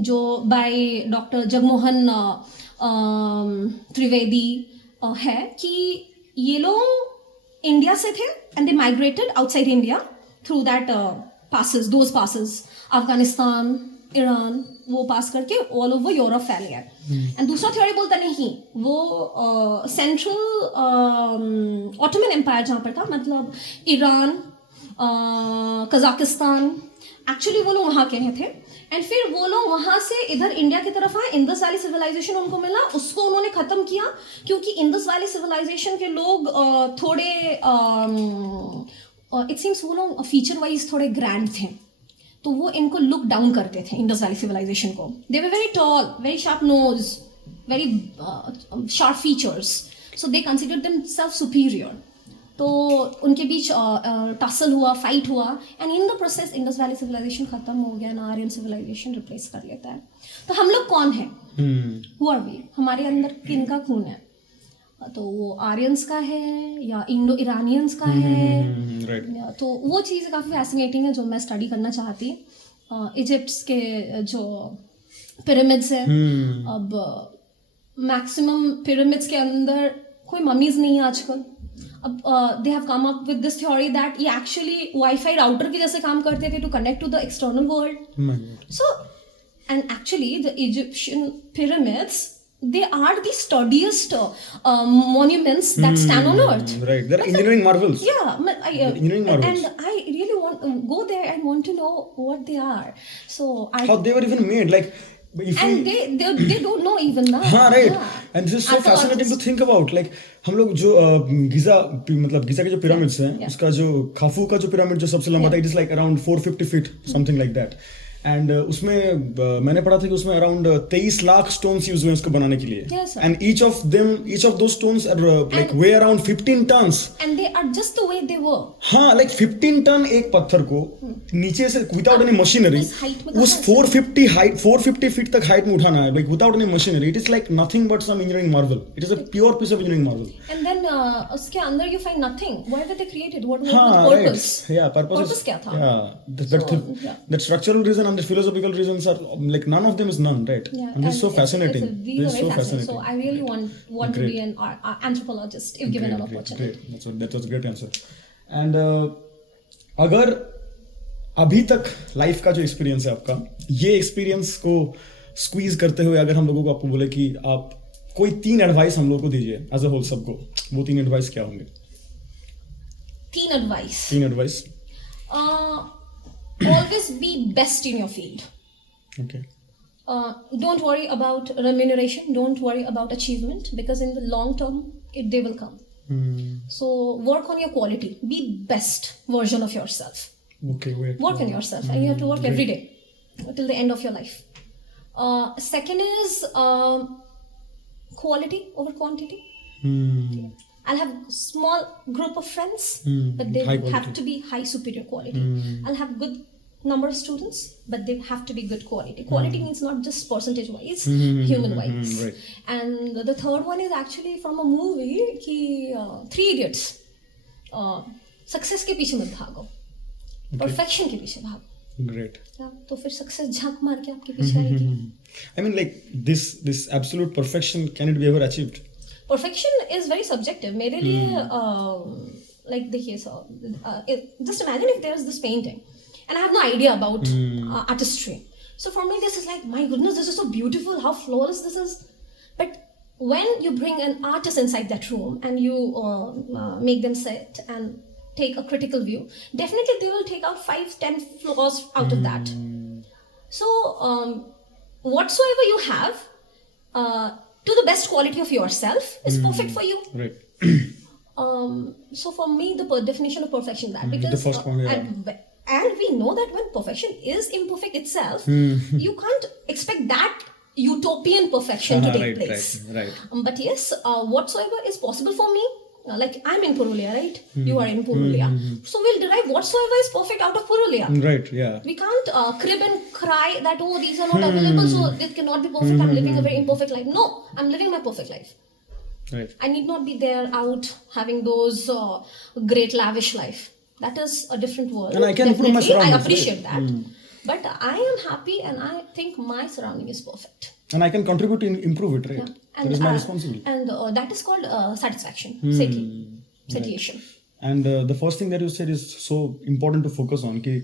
जो बाय डॉक्टर जगमोहन त्रिवेदी है कि ये लोग इंडिया से थे and they migrated outside India through that passes Afghanistan Iran वो पास करके ऑल ओवर यूरोप फैल गया. एंड दूसरा थ्योरी बोलता नहीं, वो सेंट्रल ऑटोमन एम्पायर जहाँ पर था, मतलब ईरान, कजाकिस्तान, एक्चुअली वो लोग वहाँ के हैं थे. एंड फिर वो लोग वहाँ से इधर इंडिया की तरफ आए, इंडस वैली सिविलाइजेशन उनको मिला, उसको उन्होंने ख़त्म किया क्योंकि इंडस वैली सिविलाइजेशन के लोग थोड़े इट सीम्स वो लोग फीचर वाइज थोड़े ग्रैंड थे, तो वो इनको लुक डाउन करते थे इंडस वैली सिविलाइजेशन को. They were very tall, very sharp nose, very sharp features, so they consider themselves superior. तो उनके बीच टसल हुआ, फाइट हुआ, and in the process Indus Valley civilisation खत्म हो गया, ना आर्यन सिविलाइजेशन रिप्लेस कर लेता है. तो हम लोग कौन हैं? Who are we? हमारे अंदर किन का खून है? तो वो आर्यंस का है या इंडो ईरानियंस का है? तो वो चीज़ काफ़ी फैसिनेटिंग है जो मैं स्टडी करना चाहती. इजिप्ट्स के जो पिरामिड्स हैं, अब मैक्सिमम पिरामिड्स के अंदर कोई ममीज नहीं है आजकल. अब they have come up with this theory that ये एक्चुअली वाईफाई राउटर की जैसे काम करते थे to connect to the external world. So and actually the Egyptian pyramids, they are the sturdiest monuments that stand on earth. Right, they're engineering marvels. Yeah, engineering marvels. And I really want to go there and want to know what they are. So how they were even made, like if and they don't know even now. हाँ, right. Yeah. And this is so fascinating to think about. Like हम लोग जो गिजा, मतलब गिजा के जो pyramids हैं, उसका जो खाफू का जो पिरामिड जो सबसे लंबा था, it is like around 450 feet, something like that. And उसमें मैंने पढ़ा था कि उसमें अराउंड 23 लाख स्टोन्स यूज हुए उसको बनाने के लिए. एंड ईच ऑफ दो stones are like way around 15 tons. And they are just the way they were. हाँ, लाइक 15 टन एक पत्थर को नीचे से विदाउट एनी मशीनरी उस 450 फीट तक हाइट में उठाना है, like without any machinery. It is like nothing but some engineering marvel. It is a pure piece of engineering marvel. And then उसके अंदर you find nothing. Why were they created? What was the purpose? या purpose क्या था? That structural reason and the philosophical reasons are like none of them is none, right? Yeah, and this is so fascinating. This is so fascinating. So I really want to be an anthropologist if given an opportunity. Great. That was a great answer. And अगर अभी तक life का जो experience है आपका, ये experience को squeeze करते हुए अगर हम लोगों को आपको बोले कि आप कोई 3 एडवाइस हम लोग को दीजिए एज अ होल सबको, वो 3 एडवाइस क्या होंगे? 3 advice. Always be best in your field. Okay. Don't worry about remuneration. Don't worry about achievement, because in the long term, they will come. So work on your quality. Be best version of yourself. Okay, wait. Work on yourself, and you have to work every day till the end of your life. Second is quality over quantity. I'll have small group of friends, but they have to be high superior quality. I'll have good number of students, but they have to be good quality. Quality means not just percentage wise, human wise. Right. And the third one is actually from a movie कि 3 Idiots. Success के पीछे मत भागो, perfection के पीछे भागो. Great. तो फिर success झांक मार के आपके पीछे आएगी. I mean, like this absolute perfection, can it be ever achieved? Perfection is very subjective. मेरे लिए like देखिए, just imagine if there's this painting and I have no idea about artistry. So for me this is like, my goodness, this is so beautiful, how flawless this is. But when you bring an artist inside that room and you make them sit and take a critical view, definitely they will take out 5-10 flaws out of that. So whatsoever you have to the best quality of yourself is perfect for you. Right. So for me, the definition of perfection that, because the first one, yeah. And we know that when perfection is imperfect itself, you can't expect that utopian perfection to take place. Right. But yes, whatsoever is possible for me, like I'm in Purulia, right? You are in Purulia. So we'll derive whatsoever is perfect out of Purulia. Right, yeah. We can't crib and cry that, oh, these are not available, so it cannot be perfect. I'm living a very imperfect life. No, I'm living my perfect life. Right. I need not be there out having those great lavish life. That is a different world. And I can improve my surroundings. I appreciate that. But I am happy and I think my surrounding is perfect. And I can contribute to improve it, right? Yeah. And, that is my responsibility. And that is called satisfaction, satiation. And the first thing that you said is so important to focus on. कि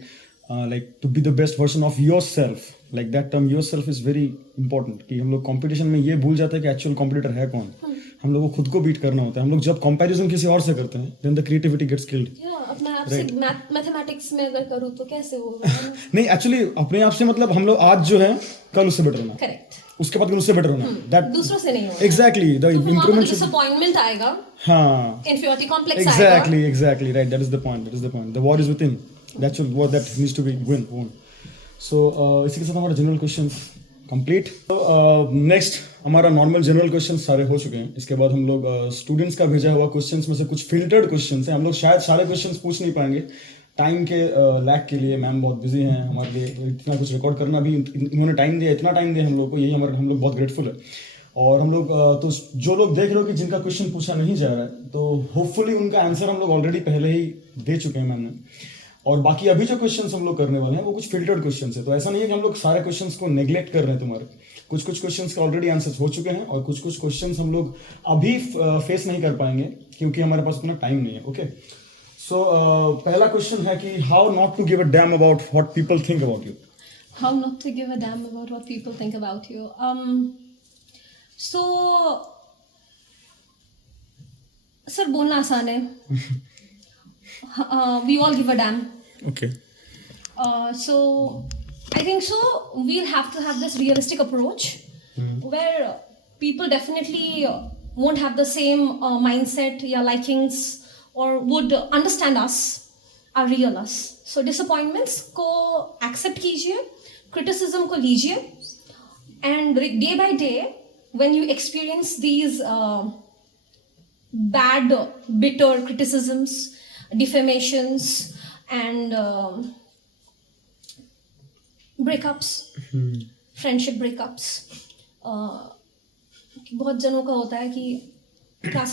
like to be the best version of yourself. Like that term yourself is very important. कि हम लोग competition में ये भूल जाते हैं कि एक्चुअल कॉम्पिटिटर है कौन. हम लोग को खुद को बीट करना होता है. हम लोग जब कंपैरिजन किसी और से करते हैं then the creativity gets killed. अपने आप से मैथमेटिक्स में अगर करूँ तो कैसे होगा? नहीं एक्चुअली अपने आप से मतलब हम लोग आज जो है कल उससे बेटर होना. करेक्ट. उसके बाद उससे बेटर होना. That दूसरों से नहीं होगा. Exactly the improvement should. Disappointment आएगा. हाँ. Inferiority complex आएगा. Exactly right. That is the point. The war is within. That's what that needs to be won. So इसी के साथ हमारा जनरल क्वेश्चंस कंप्लीट. नेक्स्ट हमारा नॉर्मल जनरल क्वेश्चंस सारे हो चुके हैं. इसके बाद हम लोग स्टूडेंट्स का भेजा हुआ क्वेश्चंस में से कुछ फिल्टर्ड क्वेश्चंस हैं. हम लोग शायद सारे क्वेश्चंस पूछ नहीं पाएंगे टाइम के लैक के लिए. मैम बहुत बिजी हैं हमारे लिए. इतना कुछ रिकॉर्ड करना भी इन्होंने टाइम दिया, इतना टाइम दिया हम लोग को. यही हम लोग बहुत ग्रेटफुल है. और हम लोग तो जो लोग देख रहे हो कि जिनका क्वेश्चन पूछा नहीं जा रहा है तो होपफुली उनका आंसर हम लोग ऑलरेडी पहले ही दे चुके हैं मैम ने. और बाकी अभी जो क्वेश्चंस हम लोग करने वाले हैं वो कुछ फिल्टर्ड क्वेश्चंस है. तो ऐसा नहीं है कि हम लोग सारे क्वेश्चंस को नेग्लेक्ट कर रहे हैं तुम्हारे. कुछ क्वेश्चंस का ऑलरेडी आंसर्स हो चुके हैं और कुछ क्वेश्चंस हम लोग अभी फेस नहीं कर पाएंगे क्योंकि हमारे पास उतना टाइम नहीं है. ओके सो पहला क्वेश्चन है कि how not to give a damn about what people think about you. How not to give a damn about what people think about you. So, sir, बोलना आसान है. We all give a damn. Okay. So, I think so. We'll have to have this realistic approach where people definitely won't have the same mindset, या likings, or would understand us, our real us. So, disappointments को accept कीजिए, criticism को लीजिए, and day by day, when you experience these bad, bitter criticisms, defamations, and breakups, friendship breakups. बहुत जनों का होता है कि क्लास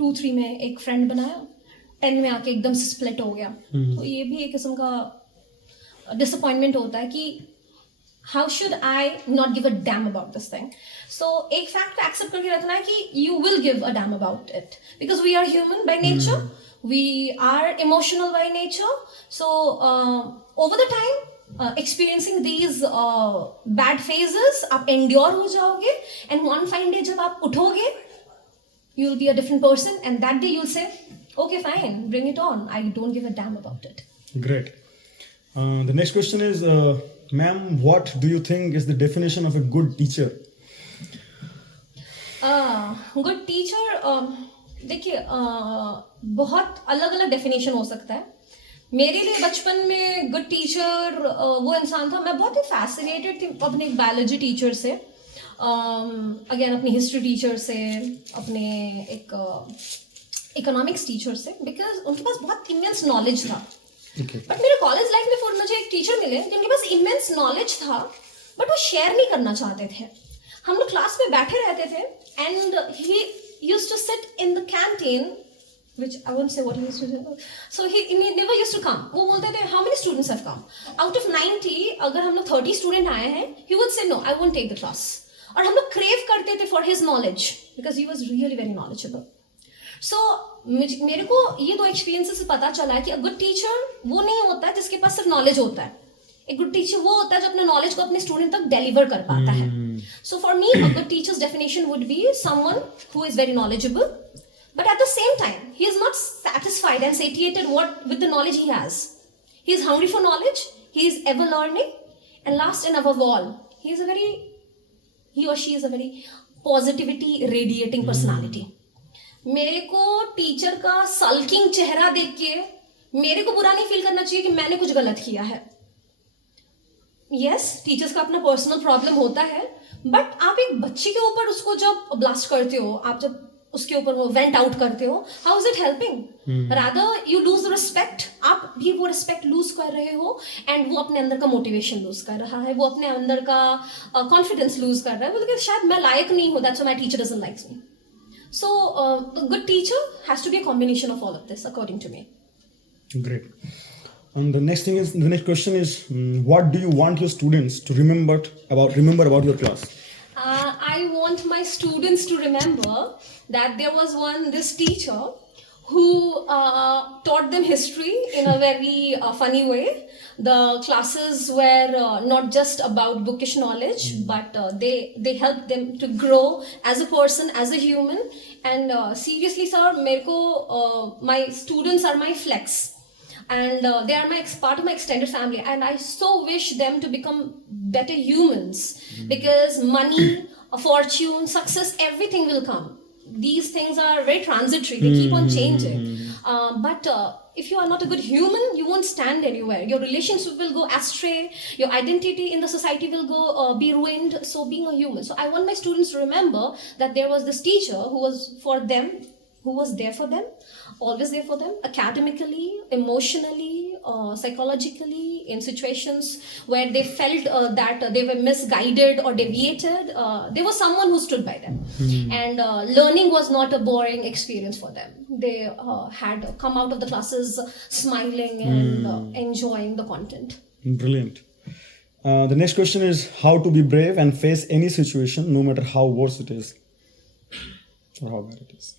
2-3 में एक फ्रेंड बनाया, 10 में आके एकदम से स्प्लिट हो गया. तो ये भी एक किस्म का डिसअपॉइंटमेंट होता है कि how should I not give a damn about this thing. So एक फैक्ट को एक्सेप्ट करके रखना है कि you will give a damn about it because we are human by nature. We are emotional by nature, so over the time experiencing these bad phases आप endure हो जाओगे and one fine day जब आप उठोगे you'll be a different person and that day you'll say okay fine bring it on, I don't give a damn about it. Great. The next question is ma'am, what do you think is the definition of a good teacher? Good teacher, देखिए बहुत अलग अलग definition हो सकता है. मेरे लिए बचपन में गुड टीचर वो इंसान था, मैं बहुत ही फैसिनेटेड थी अपने बायोलॉजी टीचर से, अगेन अपनी हिस्ट्री टीचर से, अपने एक इकोनॉमिक्स टीचर से, बिकॉज उनके पास बहुत इमेंस नॉलेज था. बट मेरे कॉलेज लाइफ में फिर मुझे एक टीचर मिले जिनके पास इमेंस नॉलेज था बट वो शेयर नहीं करना चाहते थे. हम लोग क्लास में बैठे रहते थे and he used to sit in the canteen, which I won't say what he used to do. So he never used to come. वो बोलते थे how many students have come? Out of 90, अगर हम लोग 30 student आए हैं, he would say no, I won't take the class. और हम लोग crave करते थे for his knowledge because he was really very knowledgeable. So मेरे को ये दो experiences से पता चला है कि a good teacher वो नहीं होता है जिसके पास सिर्फ knowledge होता है. एक good teacher वो होता है जो अपने knowledge को अपने student तक deliver कर पाता है. So for me, a good teacher's definition would be someone who is very knowledgeable, but at the same time, he is not satisfied and satiated with the knowledge he has. He is hungry for knowledge, he is ever learning, and last and above all, he or she is a very positivity radiating personality. मेरे को teacher का sulking चेहरा देख के मेरे को बुरा नहीं फील करना चाहिए कि मैंने कुछ गलत किया है. यस, टीचर्स का अपना पर्सनल प्रॉब्लम होता है, बट आप एक बच्चे के ऊपर उसको जब ब्लास्ट करते हो, आप जब उसके ऊपर वो वेंट आउट करते हो, how is it helping? Rather you lose respect, आप भी वो रिस्पेक्ट लूज कर रहे हो एंड वो अपने अंदर का मोटिवेशन लूज कर रहा है, वो अपने अंदर का कॉन्फिडेंस लूज कर रहा है, बोलते शायद मैं लायक नहीं हूँ, that's why my teacher doesn't likes me. So the good teacher has to be a combination of all of this according to me. Great. And the next question is, what do you want your students to remember about your class? I want my students to remember that there was this teacher who taught them history in a very funny way. The classes were not just about bookish knowledge, but they helped them to grow as a person, as a human. And seriously, sir, my students are my flex, and they are part of my extended family, and I so wish them to become better humans, because money, a fortune, success, everything will come. These things are very transitory, they keep on changing. But if you are not a good human, you won't stand anywhere. Your relationship will go astray, your identity in the society will go be ruined. So being a human, so I want my students to remember that there was this teacher who was for them, who was there for them, always there for them, academically, emotionally, psychologically, in situations where they felt that they were misguided or deviated. There was someone who stood by them. And learning was not a boring experience for them. They had come out of the classes smiling and enjoying the content. Brilliant. The next question is how to be brave and face any situation, no matter how worse it is or how bad it is.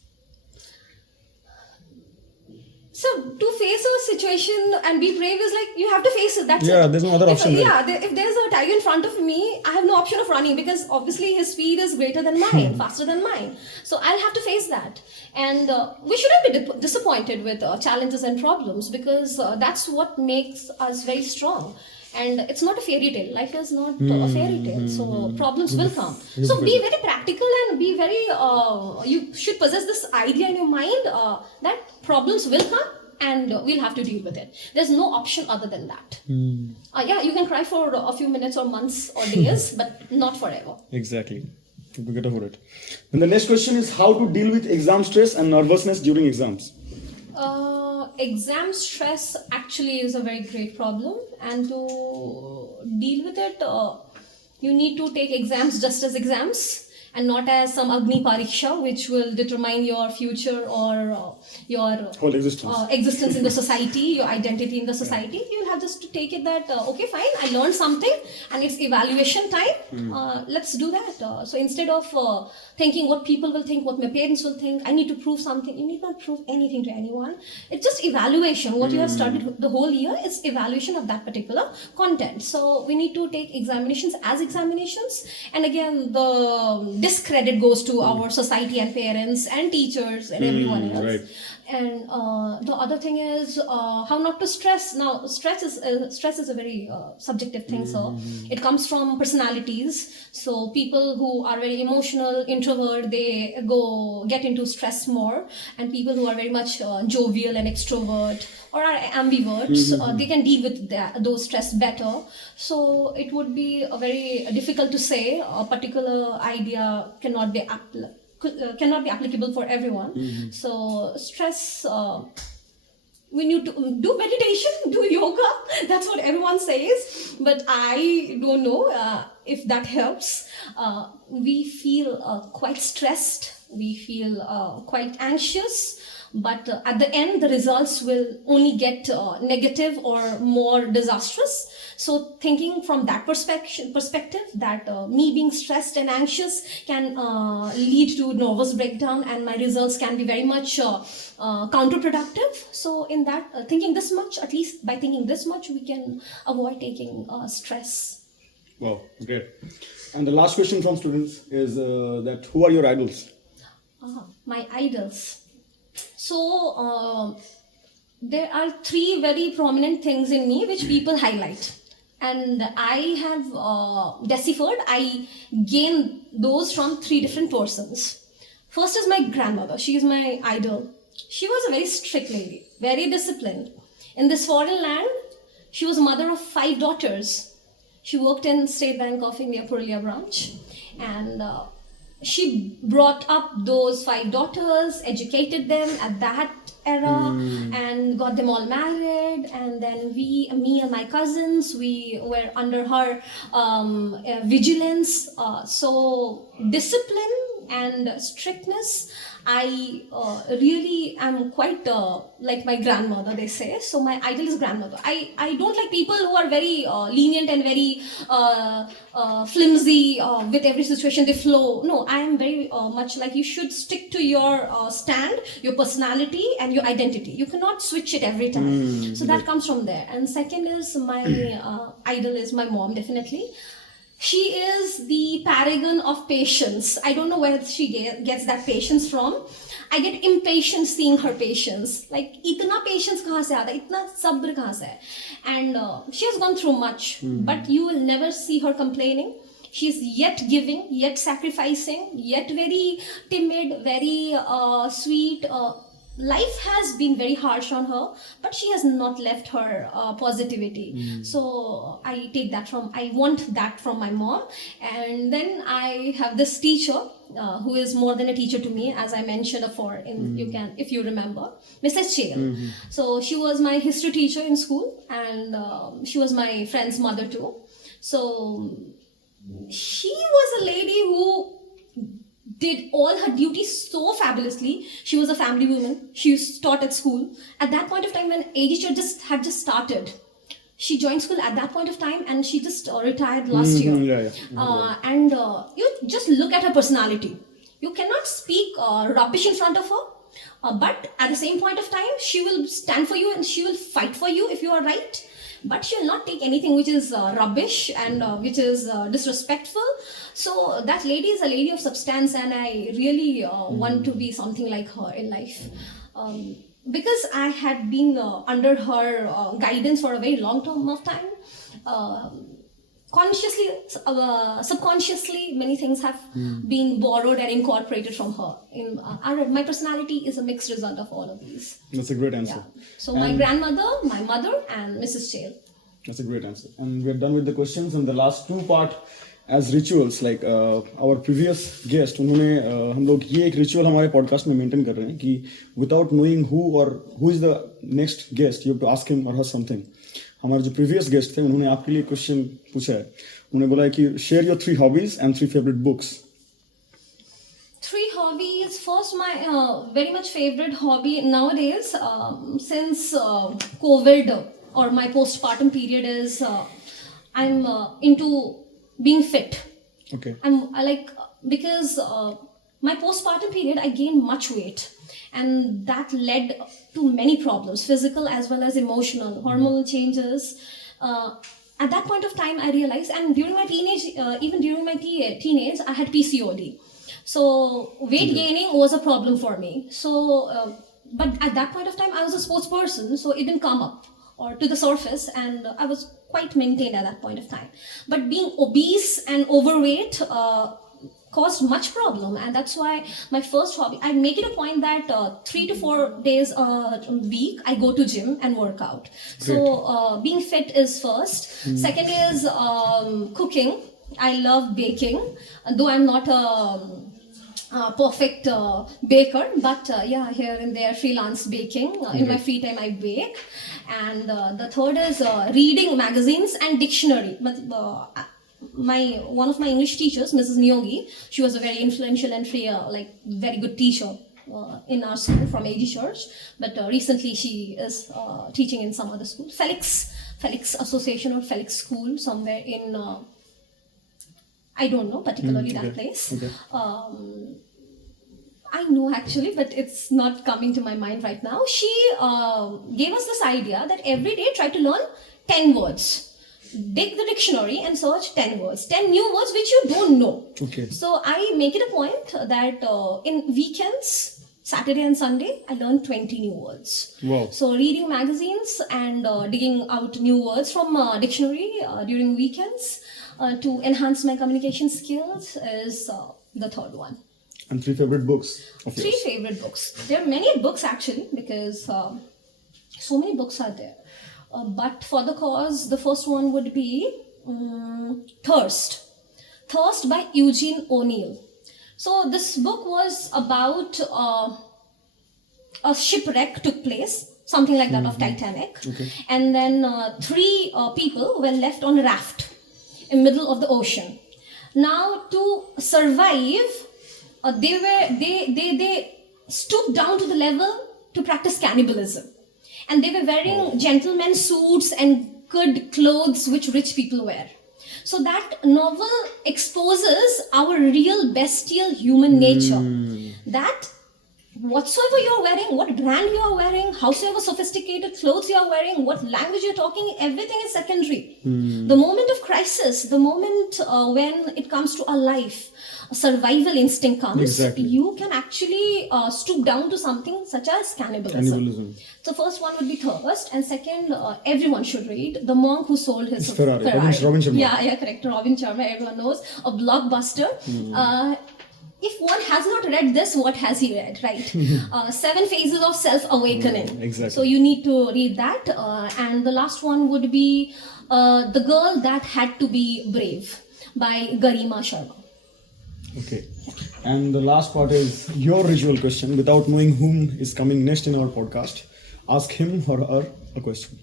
So to face a situation and be brave is like you have to face it. That's Yeah, it. there's no other option, right? If there's a tiger in front of me, I have no option of running, because obviously his speed is greater than mine, faster than mine. So I'll have to face that. And we shouldn't be disappointed with challenges and problems, because that's what makes us very strong. And it's not a fairy tale. Life is not a fairy tale. So problems will come. So be very practical and be very, you should possess this idea in your mind that problems will come and we'll have to deal with it. There's no option other than that. Yeah, you can cry for a few minutes or months or days, but not forever. Exactly. You get over it. And the next question is how to deal with exam stress and nervousness during exams. Exam stress actually is a very great problem, and to deal with it, you need to take exams just as exams and not as some Agni Pariksha, which will determine your future or your Whole existence. Existence in the society, your identity in the society. You'll have just to take it that, okay, fine, I learned something and it's evaluation time. Let's do that. So instead of thinking what people will think, what my parents will think, I need to prove something. You need not prove anything to anyone. It's just evaluation. What you have studied the whole year is evaluation of that particular content. So we need to take examinations as examinations. And again, the discredit goes to our society and parents and teachers and everyone else. Right. And the other thing is how not to stress. Now, stress is a very subjective thing. So it comes from personalities. So people who are very emotional, introvert, they get into stress more. And people who are very much jovial and extrovert or are ambiverts, they can deal with those stress better. So it would be very difficult to say a particular idea cannot be applicable for everyone. So stress, we need to do meditation, do yoga. That's what everyone says, but I don't know if that helps. We feel quite stressed, we feel quite anxious, but at the end the results will only get negative or more disastrous. So thinking from that perspective that me being stressed and anxious can lead to nervous breakdown and my results can be very much counterproductive. So in that thinking this much, at least by thinking this much, we can avoid taking stress. Wow, great. And the last question from students is that who are your idols? My idols. So there are three very prominent things in me which people highlight, and I have deciphered, I gain those from three different persons. First is my grandmother. She is my idol. She was a very strict lady, very disciplined. In this foreign land, she was mother of 5 daughters. She worked in State Bank of India Purulia branch, and she brought up those 5 daughters, educated them at that era, and got them all married. And then me and my cousins, we were under her vigilance. So discipline and strictness, I really am quite like my grandmother, they say. So my idol is grandmother. I don't like people who are very lenient and very flimsy with every situation they flow. No, I am very much like you should stick to your stand, your personality, and your identity. You cannot switch it every time. So that comes from there. And second is my idol is my mom, definitely. She is the paragon of patience. I don't know where she gets that patience from. I get impatient seeing her patience. Like, itna patience kahan se aata, itna sabr kahan se hai? And she has gone through much, but you will never see her complaining. She's yet giving, yet sacrificing, yet very timid, very sweet. Life has been very harsh on her, but she has not left her positivity. So I want that from my mom. And then I have this teacher who is more than a teacher to me, as I mentioned before, if you remember, Mrs. Chale. So she was my history teacher in school, and she was my friend's mother too. So she was a lady who did all her duties so fabulously. She was a family woman. She taught at school. At that point of time, when AG had just started, she joined school at that point of time, and she just retired last year. And you just look at her personality. You cannot speak rubbish in front of her, but at the same point of time, she will stand for you and she will fight for you if you are right. But she will not take anything which is rubbish and which is disrespectfful. So that lady is a lady of substance, and I really want to be something like her in life. Because I had been under her guidance for a very long term of time. Consciously, subconsciously, many things have been borrowed and incorporated from her. My personality is a mixed result of all of these. That's a great answer. Yeah. So my grandmother, my mother, and Mrs. Chale. That's a great answer. And we're done with the questions. And the last two part as rituals, like our previous guest, उन्होंने हम लोग ये एक ritual हमारे podcast में maintain कर रहे हैं कि without knowing who is the next guest, you have to ask him or her something. हमारे जो previous guest थे, उन्होंने आपके लिए question पूछा है. उन्होंने बोला है कि share your 3 hobbies and 3 favorite books. 3 hobbies. First, my very much favorite hobby nowadays, since COVID or my postpartum period, is I'm into being fit. Okay. Because my postpartum period, I gained much weight, and that led to many problems, physical as well as emotional, hormonal changes. At that point of time, I realized, and during my teenage, teenage, I had PCOD. So weight gaining was a problem for me. So, but at that point of time, I was a sports person, so it didn't come up or to the surface, and I was quite maintained at that point of time. But being obese and overweight caused much problem, and that's why my first hobby, I make it a point that 3 to 4 days a week I go to gym and work out. So being fit is first. Second is cooking. I love baking, though I'm not a perfect baker, but here and there freelance baking. In my free time I bake. And the third is reading magazines and dictionary. One of my English teachers, Mrs. Nyogi, she was a very influential and very good teacher in our school from AG Church. But recently she is teaching in some other school, Felix Association or Felix School, somewhere in I don't know particularly that place. Okay. I know actually, but it's not coming to my mind right now. She gave us this idea that every day try to learn 10 words. Dig the dictionary and search 10 words, 10 new words which you don't know. Okay. So I make it a point that in weekends, Saturday and Sunday, I learn 20 new words. Wow. So reading magazines and digging out new words from dictionary during weekends to enhance my communication skills is the third one. And 3 favorite books of yours? 3 favorite books. There are many books actually, because so many books are there. But for the cause, the first one would be Thirst. Thirst by Eugene O'Neill. So this book was about a shipwreck took place, something like that, of Titanic. Okay. And then 3 people were left on a raft in the middle of the ocean. Now to survive, they stooped down to the level to practice cannibalism. And they were wearing gentlemen's suits and good clothes which rich people wear. So that novel exposes our real bestial human nature. That whatsoever you're wearing, what brand you are wearing, howsoever sophisticated clothes you are wearing, what language you're talking, everything is secondary. The moment of crisis, the moment when it comes to a life, a survival instinct comes, Exactly. you can actually stoop down to something such as cannibalism. So first one would be thirst, and second, everyone should read The Monk Who Sold His Ferrari. Robin Sharma. Yeah, correct. Robin Sharma, everyone knows. A blockbuster. If one has not read this, what has he read, right? 7 Phases of Self-Awakening. Exactly. So you need to read that. And the last one would be The Girl That Had to Be Brave by Garima Sharma. Okay. And the last part is your ritual question. Without knowing whom is coming next in our podcast, ask him or her a question.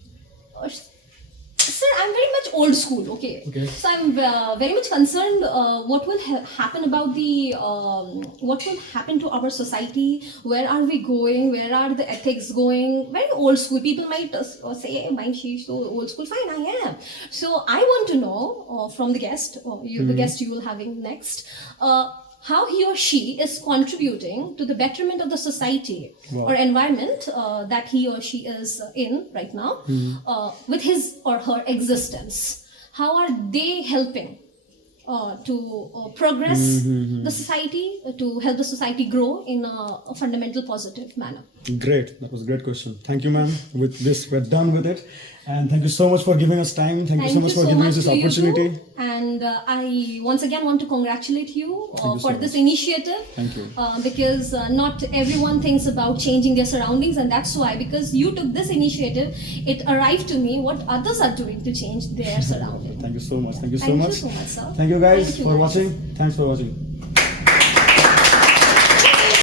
Sir, I'm very much old school, okay? So I'm very much concerned what will happen about the, what will happen to our society, where are we going, where are the ethics going, very old school. People might say, "Mind she's so old school," fine, I am. So I want to know from the guest, the guest you will having next, how he or she is contributing to the betterment of the society or environment that he or she is in right now with his or her existence. How are they helping to progress the society, to help the society grow in a fundamental positive manner? Great. That was a great question. Thank you, ma'am. With this, we're done with it. And thank you so much for giving us time. Thank you so much for giving us this to you opportunity. too. And I once again want to congratulate you you for so this much. initiative. Thank you. Because not everyone thinks about changing their surroundings, and that's why, because you took this initiative, it arrived to me what others are doing to change their surroundings. Thank you so much. Thank you so Thank much. you so much, sir. Thank you guys Thank you for guys. watching. Thanks for watching.